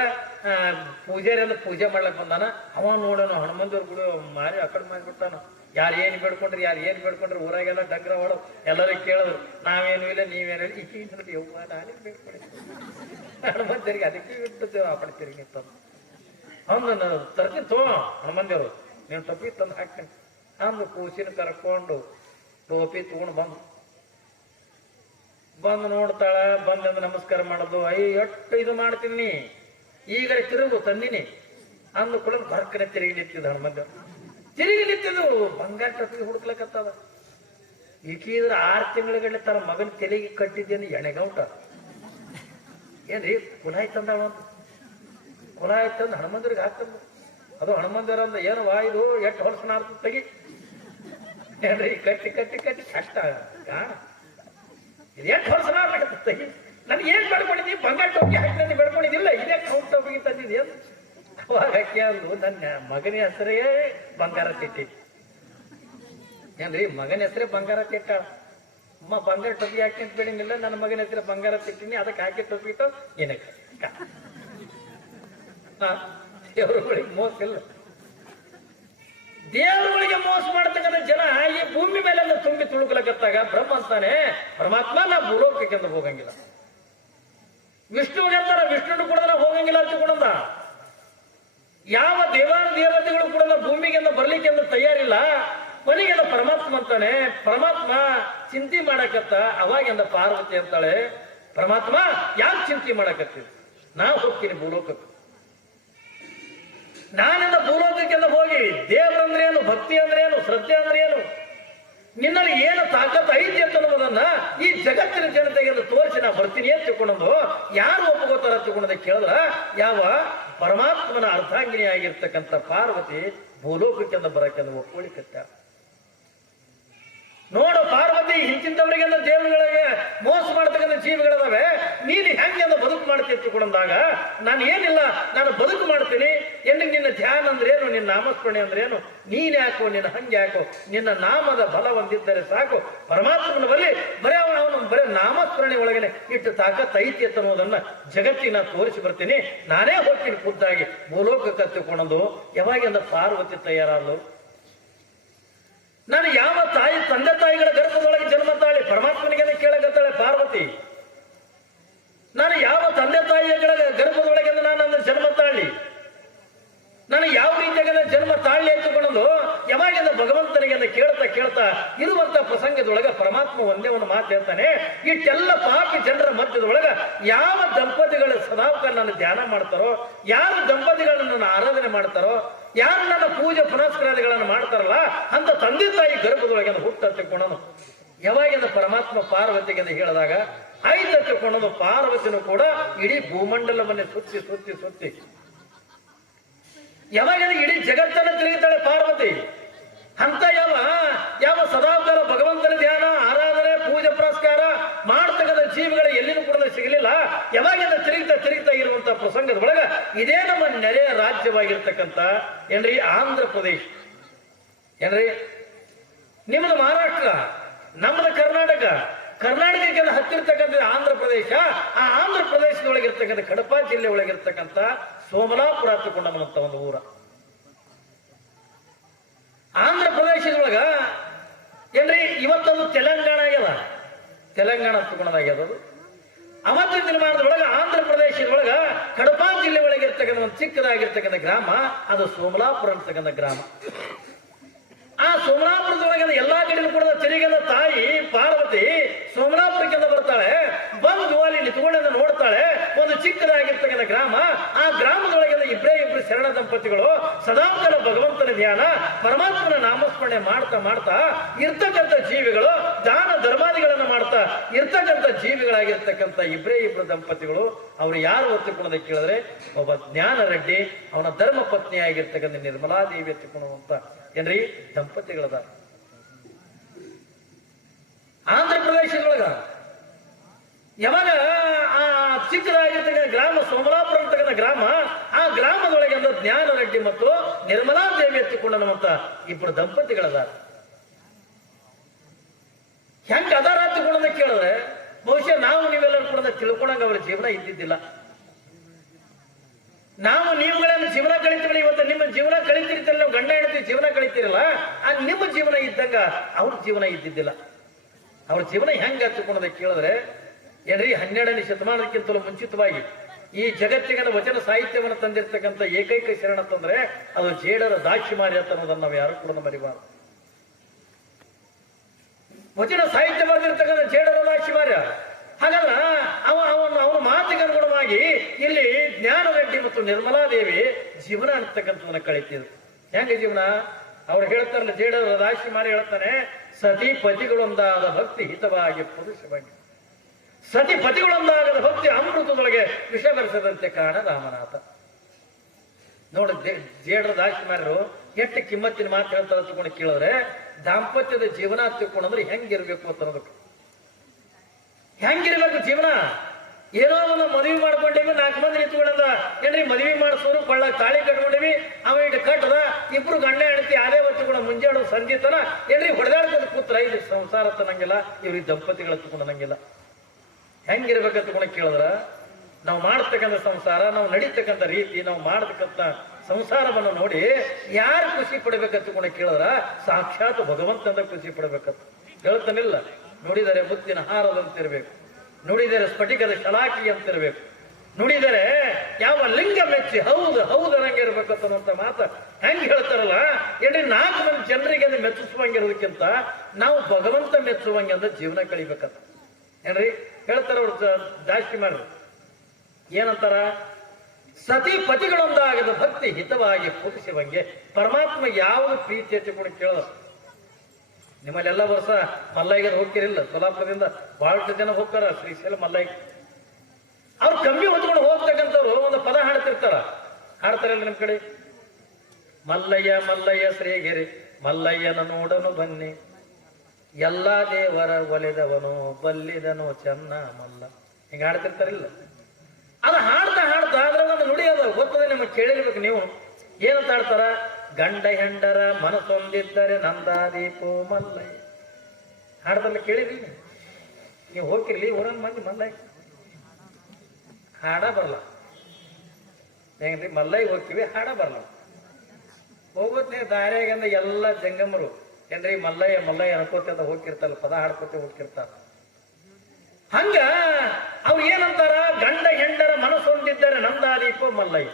ಪೂಜಾರಿ ಅಂದ್ರೆ ಪೂಜೆ ಮಾಡ್ಲಕ್ ಬಂದಾನ. ಅವ ನೋಡೋಣ ಹನುಮಂದಿಯವ್ರ ಗುಡಿ ಮಾರಿ ಆ ಕಡೆ ಮಾರಿಬಿಡ್ತಾನ. ಯಾರು ಏನು ಬೇಡ್ಕೊಂಡ್ರಿ ಊರಾಗೆಲ್ಲ ಡಗ್ರ ಹೊಡು ಎಲ್ಲರಿಗೂ ಕೇಳಿದ್ರು, ನಾವೇನು ಇಲ್ಲ ನೀವೇನು ಇಲ್ಲ. ಈಕೆ ನೋಡಿ ಯವ್ವ ನಾನೇ ಬೇಡ್ಕೊಂಡಿದ್ದೆ ಹನುಮಂತರಿಗೆ, ಅದಕ್ಕೆ ಬಿಟ್ಟು ಆ ಕಡೆ ತಿರುಗಿ ನಿಂತ. ಅವ್ನು ತರ್ತೀನಿ ತೋ ಹನುಮಂದಿಯವರು, ನೀನು ಟೊಪ್ಪಿ ತಂದು ಹಾಕ್ತೀನಿ ಅಂದು ಕೂಸಿನ ಕರ್ಕೊಂಡು ಟೋಪಿ ತಗೊಂಡು ಬಂದು ನೋಡ್ತಾಳ. ಬಂದಂದು ನಮಸ್ಕಾರ ಮಾಡೋದು, ಎಷ್ಟು ಇದು ಮಾಡ್ತೀನಿ ಈಗ ತಿರುಗು ತಂದಿನಿ ಅಂದು ಕೂಡ ಬರ್ಕನೆ ತಿರುಗಿ ನಿಂತಿದ್ದು ಹನುಮಂದಿಯವರು. ತಿರುಗಿ ನಿಂತಿದ್ದು ಬಂಗಾರ ಟೊಪ್ಪಿಗೆ ಹುಡುಕ್ಲಕತ್ತದ. ಈಕಿದ್ರೆ 6 ತಿಂಗಳ ತರ ಮಗನ ತೆಲಿಗೆ ಕಟ್ಟಿದ್ದೇನೆ ಎಣೆಗೌಟ. ಏನ್ರಿ ಕುಲಾಯ್ ತಂದಾಳ ಅಂತ, ಕುಲಾಯ್ ತಂದು ಹನುಮಂದಿರಿಗೆ ಹಾಕ್ತಂದು. ಅದು ಹನುಮಂದಿರ ಅಂದ ಏನವ ಇದು ಎಷ್ಟು ಹೊಲಸನ ಆಡ್ತದ ತೆಗಿ ಏನ್ರಿ, ಕಟ್ಟಿ ಕಟ್ಟಿ ಕಟ್ಟಿ ಕಷ್ಟ ಕಾಣ ಇದು ಎಷ್ಟು ಹೊಲಸನ ಆಡ್ಲಕತ್ತ ತೆಗಿ. ನನ್ಗೆ ಏನ್ ಬೇಡ್ಕೊಂಡಿದ್ದಿ? ಬಂಗಾರ ಟೊಪ್ಪಿಗೆ ಹಾಕಿ ಬೇಡ್ಕೊಂಡಿದ್ದಿಲ್ಲ, ಇದೇ ಕೌಂಟ್ ಟೊಪ್ಪಿಗೆ ತಂದಿದ್ದೆ ಅಂತ. ಅವಾಗ ಹಾಕಿ ಅಂದು ನನ್ನ ಮಗನ ಹೆಸರೇ ಬಂಗಾರ ತಿಟ್ಟಿ. ಏನ್ರಿ ಮಗನ ಹೆಸರೇ ಬಂಗಾರ ತಿಟ್ಟ. ಅಮ್ಮ ಬಂಗಾರ ಟೊಪ್ಪಿ ಹಾಕಿ ಅಂತ ಬೇಡಿನಿಲ್ಲ, ನನ್ನ ಮಗನ ಹೆಸರೇ ಬಂಗಾರ ತಿಟ್ಟಿನಿ, ಅದಕ್ಕೆ ಹಾಕಿ ಟೊಪ್ಪಿ ಇಟ್ಟು ಏನಕ್ಕೆ ದೇವರುಗಳಿಗೆ ಮೋಸ ಇಲ್ಲ. ದೇವರುಗಳಿಗೆ ಮೋಸ ಮಾಡ್ತಕ್ಕಂಥ ಜನ ಈ ಭೂಮಿ ಮೇಲೆ ತುಂಬಿ ತುಳುಕಲಕತ್ತಾಗ ಬ್ರಹ್ಮ ಅಂತಾನೆ, ಪರಮಾತ್ಮ ನಾ ಭೂಲೋಕಕ್ಕೆಂದು ಹೋಗಂಗಿಲ್ಲ. ವಿಷ್ಣುವಿಗೆ ಅಂತಾರ, ವಿಷ್ಣುನು ಕೂಡ ಹೋಗಂಗಿಲ್ಲ ಹಚ್ಚಿಕೊಂಡ. ಯಾವ ದೇವತೆಗಳು ಕೂಡ ಭೂಮಿಗೆ ಬರ್ಲಿಕ್ಕೆ ಅಂದ್ರೆ ತಯಾರಿಲ್ಲ. ಕೊನೆಗೆಲ್ಲ ಪರಮಾತ್ಮ ಅಂತಾನೆ. ಪರಮಾತ್ಮ ಚಿಂತೆ ಮಾಡಕತ್ತ. ಅವಾಗಿಂದ ಪಾರ್ವತಿ ಅಂತಾಳೆ, ಪರಮಾತ್ಮ ಯಾಕೆ ಚಿಂತೆ ಮಾಡಕತ್ತೀವಿ? ನಾ ಹೋಗ್ತೀನಿ ಭೂಲೋಕಕ್ಕೆ. ನಾನಿಂದ ಭೂಲೋಕಕ್ಕೆಲ್ಲ ಹೋಗಿ ದೇವರಂದ್ರೇನು, ಭಕ್ತಿ ಅಂದ್ರೇನು, ಶ್ರದ್ಧೆ ಅಂದ್ರೇನು, ನಿನ್ನಲ್ಲಿ ಏನು ತಾಕತ್ ಐತಿ ಅಂತ ಅನ್ನೋದನ್ನ ಈ ಜಗತ್ತಿನ ಜನತೆಗೆ ತೋರಿಸಿ ನಾ ಬರ್ತೀನಿ ಅಂತ ತಿಳ್ಕೊಂಡು ಯಾರು ಒಪ್ಪಗೋತಾರ ತಿಳ್ಕೊಂಡ ಕೇಳಿದ್ರ ಯಾವ ಪರಮಾತ್ಮನ ಅರ್ಧಾಂಗಿನಿ ಆಗಿರ್ತಕ್ಕಂಥ ಪಾರ್ವತಿ ಭೂಲೋಕಕ್ಕೆಂದ ಬರಕ್ಕೆಂದು ಒಪ್ಕೊಳ್ಳಿಕತ್ತ. ನೋಡು ಪಾರ್ವತಿ, ಹಿಂಚಿಂತವರಿಗೆಲ್ಲ ದೇವರುಗಳಿಗೆ ಮೋಸ ಮಾಡ್ತಕ್ಕಂಥ ಜೀವಿಗಳದಾವೆ, ನೀನು ಹೆಂಗೆಂದ ಬದುಕು ಮಾಡ್ತೀನಿ ತಿಳ್ಕೊಂಡಾಗ ನಾನು ಏನಿಲ್ಲ, ನಾನು ಬದುಕು ಮಾಡ್ತೀನಿ. ಎಲ್ಲಿ ನಿನ್ನ ಧ್ಯಾನ ಅಂದ್ರೇನು, ನಿನ್ನ ನಾಮಸ್ಮರಣೆ ಅಂದ್ರೇನು, ನೀನ್ ಯಾಕೋ, ನಿನ್ನ ಹಂಗೆ ಯಾಕೋ, ನಿನ್ನ ನಾಮದ ಬಲ ಹೊಂದಿದ್ದರೆ ಸಾಕು. ಪರಮಾತ್ಮನ ಬಳಿ ಬರೇ ಅವನು ಬರೇ ನಾಮಸ್ಮರಣೆ ಒಳಗನೆ ಇಟ್ಟು ತಾಕತ್ ಐತಿ ಅಂತ ಅನ್ನೋದನ್ನ ಜಗತ್ತಿನ ತೋರಿಸಿ ಬರ್ತೀನಿ. ನಾನೇ ಹೋಗ್ತೀನಿ ಖುದ್ದಾಗಿ ಭೂಲೋಕಕ್ಕೆ ತಿಳ್ಕೊಂಡು. ಯಾವಾಗಿಂದ ಪಾರ್ವತಿ ತಯಾರಲ್ಲ. ನಾನು ಯಾವ ತಾಯಿ ತಂದೆ ತಾಯಿಗಳ ಗರ್ಭದೊಳಗೆ ಜನ್ಮ ತಾಳಿ ಪರಮಾತ್ಮನಿಗೆ ಕೇಳಕತ್ತಾಳೆ ಪಾರ್ವತಿ. ನಾನು ಯಾವ ತಂದೆ ತಾಯಿಗಳ ಗರ್ಭದೊಳಗೆ ನಾನು ಜನ್ಮ ತಾಳಿ, ನಾನು ಯಾವ ರೀತಿಯಾಗ ಜನ್ಮ ತಾಳಿ ಎತ್ತುಕೊಳ್ಳೋದು ಯಾವಾಗಿಂದ ಭಗವಂತನಿಗೆ ಕೇಳ್ತಾ ಇರುವಂತ ಪ್ರಸಂಗದೊಳಗ ಪರಮಾತ್ಮ ಒಂದೇ ಒಂದು ಮಾತು ಹೇಳ್ತಾನೆ. ಇಷ್ಟೆಲ್ಲ ಪಾಪಿ ಜನರ ಮಧ್ಯದೊಳಗ ಯಾವ ದಂಪತಿಗಳ ಸದಾವಕ ನನ್ನ ಧ್ಯಾನ ಮಾಡ್ತಾರೋ, ಯಾರು ದಂಪತಿಗಳನ್ನ ನನ್ನ ಆರಾಧನೆ ಮಾಡ್ತಾರೋ, ಯಾರು ನನ್ನ ಪೂಜೆ ಪುನಸ್ಕಾರಗಳನ್ನು ಮಾಡ್ತಾರಲ್ಲ ಅಂತ ತಂದೆ ತಾಯಿ ಗರ್ಭದೊಳಗೆ ಹುಟ್ಟ ತಿಳ್ಕೊಳ್ಳೋನು. ಯಾವಾಗಿಂದ ಪರಮಾತ್ಮ ಪಾರ್ವತಿಗೆ ಹೇಳಿದಾಗ ಆಯ್ತು ತಿಳ್ಕೊಳ್ಳೋದು. ಪಾರ್ವತಿನೂ ಕೂಡ ಇಡೀ ಭೂಮಂಡಲವನ್ನೇ ಸುತ್ತಿ ಸುತ್ತಿ ಸುತ್ತಿ ಯಾವಾಗ ಇಡೀ ಜಗತ್ತನ್ನು ತಿರುಗುತ್ತಾಳೆ ಪಾರ್ವತಿ. ಅಂತ ಯಾವ ಸದಾಕಾಲ ಭಗವಂತನ ಧ್ಯಾನ, ಆರಾಧನೆ, ಪೂಜೆ ಪುರಸ್ಕಾರ ಮಾಡ್ತಕ್ಕಂಥ ಜೀವಿಗಳ ಎಲ್ಲಿನೂ ಕೂಡ ಸಿಗಲಿಲ್ಲ. ಯಾವಾಗಿಂದ ತಿರುಗ್ತಾ ಇರುವಂತ ಪ್ರಸಂಗದ ಒಳಗ ಇದೇ ನಮ್ಮ ನೆರೆಯ ರಾಜ್ಯವಾಗಿರ್ತಕ್ಕಂಥ ಏನ್ರಿ ಆಂಧ್ರ ಪ್ರದೇಶ, ಏನ್ರಿ ನಿಮ್ಮದು ಮಹಾರಾಷ್ಟ್ರ, ನಮ್ಮದು ಕರ್ನಾಟಕ, ಕರ್ನಾಟಕಕ್ಕೆ ಹತ್ತಿರ್ತಕ್ಕಂಥ ಆಂಧ್ರ ಪ್ರದೇಶ, ಆ ಆಂಧ್ರ ಪ್ರದೇಶದೊಳಗಿರ್ತಕ್ಕಂಥ ಕಡಪ ಜಿಲ್ಲೆ ಒಳಗಿರ್ತಕ್ಕಂಥ ಸೋಮಲಾಪುರ ಹತ್ತಿಕೊಂಡಂತ ಒಂದು ಊರ. ಆಂಧ್ರ ಪ್ರದೇಶದೊಳಗ ಏನ್ರಿ ಇವತ್ತದು ತೆಲಂಗಾಣ ಆಗ್ಯದ, ತೆಲಂಗಾಣ ಹತ್ತಿಕೊಂಡದಾಗ್ಯದ. ಅವತ್ತಿನ ದಿನಮಾನದೊಳಗ ಆಂಧ್ರ ಪ್ರದೇಶದೊಳಗ ಕಡಪ ಜಿಲ್ಲೆ ಒಳಗಿರ್ತಕ್ಕಂಥ ಒಂದು ಚಿಕ್ಕದಾಗಿರ್ತಕ್ಕಂಥ ಗ್ರಾಮ ಅದು ಸೋಮಲಾಪುರ ಅಂತಕ್ಕಂಥ ಗ್ರಾಮ. ಆ ಸೋಮಲಾಪುರದೊಳಗೆ ಎಲ್ಲಾ ಕಡೆ ಕೂಡ ತೆರಿಗೆದ ತಾಯಿ ಪಾರ್ವತಿ ಸೋಮಲಾಪುರಕ್ಕೆ ಬರ್ತಾಳೆ. ಬಂದು ಅಲ್ಲಿ ನಿಂತ್ಕೊಂಡ ನೋಡ್ತಾಳೆ. ಒಂದು ಚಿಕ್ಕದಾಗಿರ್ತಕ್ಕಂಥ ಗ್ರಾಮ. ಆ ಗ್ರಾಮದೊಳಗೆ ಇಬ್ರು ಶರಣ ದಂಪತಿಗಳು ಸದಾಕಾಲ ಭಗವಂತನ ಧ್ಯಾನ, ಪರಮಾತ್ಮನ ನಾಮಸ್ಮರಣೆ ಮಾಡ್ತಾ ಮಾಡ್ತಾ ಇರ್ತಕ್ಕಂಥ ಜೀವಿಗಳು, ದಾನ ಧರ್ಮಾದಿಗಳನ್ನ ಮಾಡ್ತಾ ಇರ್ತಕ್ಕಂಥ ಜೀವಿಗಳಾಗಿರ್ತಕ್ಕಂಥ ಇಬ್ರು ದಂಪತಿಗಳು. ಅವ್ರು ಯಾರು ಒತ್ತಿಕೊಳ್ಳೋದ ಕೇಳಿದ್ರೆ ಒಬ್ಬ ಜ್ಞಾನ ರೆಡ್ಡಿ, ಅವನ ಧರ್ಮ ಪತ್ನಿ ಆಗಿರ್ತಕ್ಕಂಥ ನಿರ್ಮಲಾದೇವಿ ಎತ್ತಿಕೊಳ್ಳುವಂತ ಏನ್ರಿ ದಂಪತಿಗಳದ. ಆಂಧ್ರ ಪ್ರದೇಶದೊಳಗ ಯಾವಾಗ ಆ ಚಿಕ್ಕದಾಗಿರ್ತಕ್ಕಂಥ ಗ್ರಾಮ ಸೋಮಲಾಪುರ ಅಂತಕ್ಕಂಥ ಗ್ರಾಮ, ಆ ಗ್ರಾಮದೊಳಗೆ ಅಂದ್ರೆ ಜ್ಞಾನ ರೆಡ್ಡಿ ಮತ್ತು ನಿರ್ಮಲಾದೇವಿ ಎತ್ತಿಕೊಂಡಂತ ಇಬ್ಬರು ದಂಪತಿಗಳದ. ಹೆಂಗ ಅದಾರ ಹತ್ತಿಕೊಂಡ ಕೇಳಿದ್ರೆ ಬಹುಶಃ ನಾವು ನೀವೆಲ್ಲರೂ ಕೂಡ ತಿಳ್ಕೊಂಡಂಗ ಅವರ ಜೀವನ ಇದ್ದಿದ್ದಿಲ್ಲ. ನಾವು ನೀವುಗಳನ್ನು ಜೀವನ ಕಳಿತೀವಿ. ಇವತ್ತು ನಿಮ್ಮ ಜೀವನ ಕಳಿತಿರ್ತಿಲ್ಲ, ನಾವು ಗಂಡ ಹೆಂಡತಿ ಜೀವನ ಕಳಿತೀರಲ್ಲ, ಆ ನಿಮ್ಮ ಜೀವನ ಇದ್ದಂಗ ಅವ್ರ ಜೀವನ ಇದ್ದಿದ್ದಿಲ್ಲ. ಅವ್ರ ಜೀವನ ಹೆಂಗ ಹಚ್ಚಿಕೊಂಡದ ಕೇಳಿದ್ರೆ ಏನ್ರಿ 12ನೇ ಶತಮಾನಕ್ಕಿಂತಲೂ ಮುಂಚಿತವಾಗಿ ಈ ಜಗತ್ತಿಗೆ ವಚನ ಸಾಹಿತ್ಯವನ್ನು ತಂದಿರ್ತಕ್ಕಂಥ ಏಕೈಕ ಶರಣ ಅಂತಂದ್ರೆ ಅದು ಜೇಡರ ದಾಕ್ಷಿಮಾರ್ಯ ಅಂತ ಅನ್ನೋದನ್ನ ನಾವು ಯಾರು ಕೂಡ ಮರಿಬಾರದು. ವಚನ ಸಾಹಿತ್ಯ ಬರೆದಿರ್ತಕ್ಕಂಥ ಜೇಡರ ದಾಕ್ಷಿಮಾರ್ಯ. ಹಾಗಾದ್ರೆ ಅವನ ಮಾತಿಗೆ ಅನುಗುಣವಾಗಿ ಇಲ್ಲಿ ಜ್ಞಾನ ರೆಡ್ಡಿ ಮತ್ತು ನಿರ್ಮಲಾದೇವಿ ಜೀವನ ಅಂತಕ್ಕಂಥವನ್ನ ಕಳಿತಿದ್ರು. ಹೆಂಗ ಜೀವನ? ಅವ್ರು ಹೇಳ್ತಾರಲ್ಲ, ಜೇಡರ ದಾಕ್ಷಿಮಾರ್ಯ ಹೇಳ್ತಾನೆ, ಸತಿ ಪತಿಗಳೊಂದಾದ ಭಕ್ತಿ ಹಿತವಾಗಿ ಪುರುಷವಾಗಿ, ಸತಿ ಪತಿಗಳೊಂದಾಗದ ಭಕ್ತಿ ಅಮೃತದೊಳಗೆ ವಿಷ ಬೆರೆಸದಂತೆ ಕಾರಣ ರಾಮನಾಥ. ನೋಡಿ ಜೇಡರ ದಾಕ್ಷಿಮಾರ್ಯರು ಎಷ್ಟು ಕಿಮ್ಮತ್ತಿನ ಮಾತು ಹೇಳ್ತಾರೆ ತಗೊಂಡು ಕೇಳಿದ್ರೆ, ದಾಂಪತ್ಯದ ಜೀವನ ತಿಳ್ಕೊಂಡ್ರೆ ಹೆಂಗಿರ್ಬೇಕು ಅಂತ ಅನ್ನೋದಕ್ಕೆ. ಹೆಂಗಿರ್ಬೇಕು ಜೀವನ? ಏನೋ ಒಂದು ಮದುವೆ ಮಾಡ್ಕೊಂಡೇವಿ, 4 ಮಂದಿ ನಿಂತ್ಕೊಂಡ ಏನ್ರಿ ಮದುವೆ ಮಾಡಿಸೋರು ಕೊಳ್ಳ ತಾಳಿ ಕಟ್ಕೊಂಡೇವಿ, ಅವ ಇಟ್ಟು ಕಟ್ಟದ, ಇಬ್ರು ಗಂಡ ಹೆಂಡತಿ ಅದೇ ಹೊತ್ತುಕೂಡ ಮುಂಜಾಡು ಸಂಜೆತನ ಏನ್ರಿ ಹೊಡೆದಾಡ್ಕೊಂಡು ಕೂತ್ರ. ಇದು ಸಂಸಾರ ತನ್ನಂಗಿಲ್ಲ, ಇವ್ರಿಗೆ ದಂಪತಿಗಳ ತಗೊಂಡಂಗಿಲ್ಲ. ಹೆಂಗಿರ್ಬೇಕಂತ ತಗೊಂಡ ಕೇಳಿದ್ರ, ನಾವು ಮಾಡ್ತಕ್ಕಂಥ ಸಂಸಾರ, ನಾವು ನಡೀತಕ್ಕಂಥ ರೀತಿ, ನಾವು ಮಾಡತಕ್ಕಂಥ ಸಂಸಾರವನ್ನು ನೋಡಿ ಯಾರು ಖುಷಿ ಪಡ್ಬೇಕಂತ ತಗೊಂಡ ಕೇಳಿದ್ರ ಸಾಕ್ಷಾತ್ ಭಗವಂತನ ಖುಷಿ ಪಡ್ಬೇಕಂತ ಹೇಳ್ತಾನಿಲ್ಲ. ನುಡಿದರೆ ಮುತ್ತಿನ ಹಾರದಂತಿರ್ಬೇಕು, ನುಡಿದರೆ ಸ್ಫಟಿಕದ ಶಲಾಕಿ ಅಂತಿರ್ಬೇಕು, ನುಡಿದರೆ ಯಾವ ಲಿಂಗ ಮೆಚ್ಚಿ ಹೌದು ಹೌದು ನಂಗೆ ಇರ್ಬೇಕಂತ ಮಾತ ಹೆಂಗ್ ಹೇಳ್ತಾರಲ್ಲ. ಏನ್ರಿ 4 ಮಂದಿ ಜನರಿಗೆ ಅದು ಮೆಚ್ಚಿಸುವಂಗಿರೋದಕ್ಕಿಂತ ನಾವು ಭಗವಂತ ಮೆಚ್ಚುವಂಗೆ ಅಂದ್ರೆ ಜೀವನ ಕಳಿಬೇಕಂತ ಏನ್ರಿ ಹೇಳ್ತಾರ ಅವ್ರು ಜಾಸ್ತಿ ಮಾಡ್ರಿ. ಏನಂತಾರ? ಸತಿ ಪತಿಗಳೊಂದಾಗದ ಭಕ್ತಿ ಹಿತವಾಗಿ ಪುರುಷವಂಗೆ. ಪರಮಾತ್ಮ ಯಾವುದು ಪ್ರೀತಿ ಹಚ್ಚಿಕೊಂಡು ಕೇಳೋದು. ನಿಮ್ಮಲ್ಲೆಲ್ಲ ವರ್ಷ ಮಲ್ಲಯ್ಯಗೆ ಹೋಗ್ತಿರಿಲ್ಲ, ಸೋಲಾಪುರದಿಂದ ಬಹಳಷ್ಟು ಜನ ಹೋಗ್ತಾರ ಶ್ರೀಶೈಲ ಮಲ್ಲಯ್ಯ. ಅವ್ರು ಕಮ್ಮಿ ಹೊತ್ಕೊಂಡು ಹೋಗ್ತಕ್ಕಂಥವ್ರು ಒಂದು ಪದ ಹಾಡ್ತಿರ್ತಾರ. ಹಾಡ್ತಾರಲ್ಲ ನಿಮ್ ಕಡೆ, ಮಲ್ಲಯ್ಯ ಮಲ್ಲಯ್ಯ ಶ್ರೀಗಿರಿ ಮಲ್ಲಯ್ಯನ ನೋಡನು ಬನ್ನಿ, ಎಲ್ಲಾ ದೇವರ ಒಲೆದವನು ಬಲ್ಲಿದನು ಚೆನ್ನ ಮಲ್ಲ. ಹಿಂಗ ಹಾಡ್ತಿರ್ತಾರಿಲ್ಲ. ಅದು ಹಾಡ್ತಾ ಹಾಡ್ತಾ ಅದ್ರ ಒಂದು ನುಡಿ ಅದ ಗೊತ್ತದೆ, ನಿಮಗೆ ಕೇಳಿರ್ಬೇಕು ನೀವು. ಏನಂತ ಹಾಡ್ತಾರ? ಗಂಡ ಹೆಂಡರ ಮನಸ್ಸೊಂದಿದ್ದರೆ ನಂದಾದೀಪೋ ಮಲ್ಲಯ್ಯ. ಹಾಡ್ದಲ್ಲ ಕೇಳಿರಿ ನೀವು? ಹೋಗಿರ್ಲಿ ಊರನ್ ಮಂದಿ ಮಲ್ಲಯ್ಯ ಹಾಡ ಬರಲ್ಲ. ಹೆಂಗ್ರಿ ಮಲ್ಲಯ್ಯ ಹೋಗ್ತೀವಿ, ಹಾಡ ಬರಲ್ಲ. ಹೋಗೋತ್ನೇ ದಾರ್ಯಾಗಂದ ಎಲ್ಲ ಜಂಗಮರು ಏನ್ರಿ ಮಲ್ಲಯ್ಯ ಮಲ್ಲಯ್ಯ ಅನ್ಕೋತ ಹೋಗಿರ್ತಾರಲ್ಲ, ಪದ ಹಾಡ್ಕೋತ ಹೋಗ್ತಿರ್ತಾರ. ಹಂಗ ಅವ್ರು ಏನಂತಾರ? ಗಂಡ ಹೆಂಡರ ಮನಸ್ಸೊಂದಿದ್ದಾರೆ ನಂದಾದೀಪೋ ಮಲ್ಲಯ್ಯ.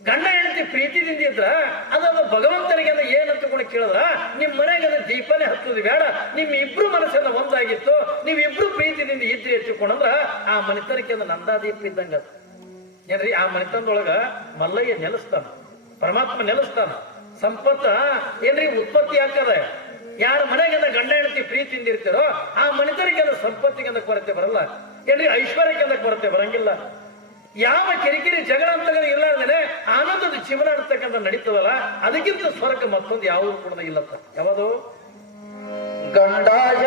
ಗಂಡ ಹೆಂಡತಿ ಪ್ರೀತಿದಿಂದ ಇದ್ರ ಅದು ಭಗವಂತನಿಗೆ ಅಂದ್ರೆ ಏನಂತ ಕೂಡ ಕೇಳಿದ್ರ, ನಿಮ್ ಮನೆಗೆ ಅದು ದೀಪನೇ ಹತ್ತುದು ಬೇಡ, ನಿಮ್ ಇಬ್ರು ಮನಸ್ಸನ್ನ ಒಂದಾಗಿತ್ತು, ನೀವಿಬ್ರು ಪ್ರೀತಿದಿಂದ ಇದ್ರಿ ಎತ್ತಿಕೊಂಡ್ರ ಆ ಮನಿತನಕ್ಕೆ ಅಂದ್ರೆ ನಂದಾದೀಪ ಇದ್ದಂಗ ಏನ್ರಿ. ಆ ಮನಿತನದೊಳಗ ಮಲ್ಲಯ್ಯ ನೆಲೆಸ್ತಾನ, ಪರಮಾತ್ಮ ನೆಲೆಸ್ತಾನ. ಸಂಪತ್ತ ಏನ್ರಿ ಉತ್ಪತ್ತಿ ಆಗ್ತದೆ. ಯಾರ ಮನೆಗೆ ಗಂಡ ಹೆಂಡತಿ ಪ್ರೀತಿಯಿಂದ ಇರ್ತೀರೋ ಆ ಮನಿತನಿಗೆ ಸಂಪತ್ತಿಗೆ ಕೊರತೆ ಬರಲ್ಲ ಏನ್ರಿ, ಐಶ್ವರ್ಯಕ್ಕೆ ಕೊರತೆ ಬರಂಗಿಲ್ಲ. ಯಾವ ಕಿರಿಕಿರಿ ಜಗಳ ಅಂತ ಇಲ್ಲಾರ್ದೇನೆ ಆನಂದದ ಜೀವನ ಅಂತಕ್ಕಂಥ ನಡೀತದಲ್ಲ, ಅದಕ್ಕಿಂತ ಸ್ವರ್ಗ ಮತ್ತೊಂದು ಯಾವುದು ಕೂಡ ಇಲ್ಲತ್ತ. ಯಾವುದು? ಗಂಡಾಯ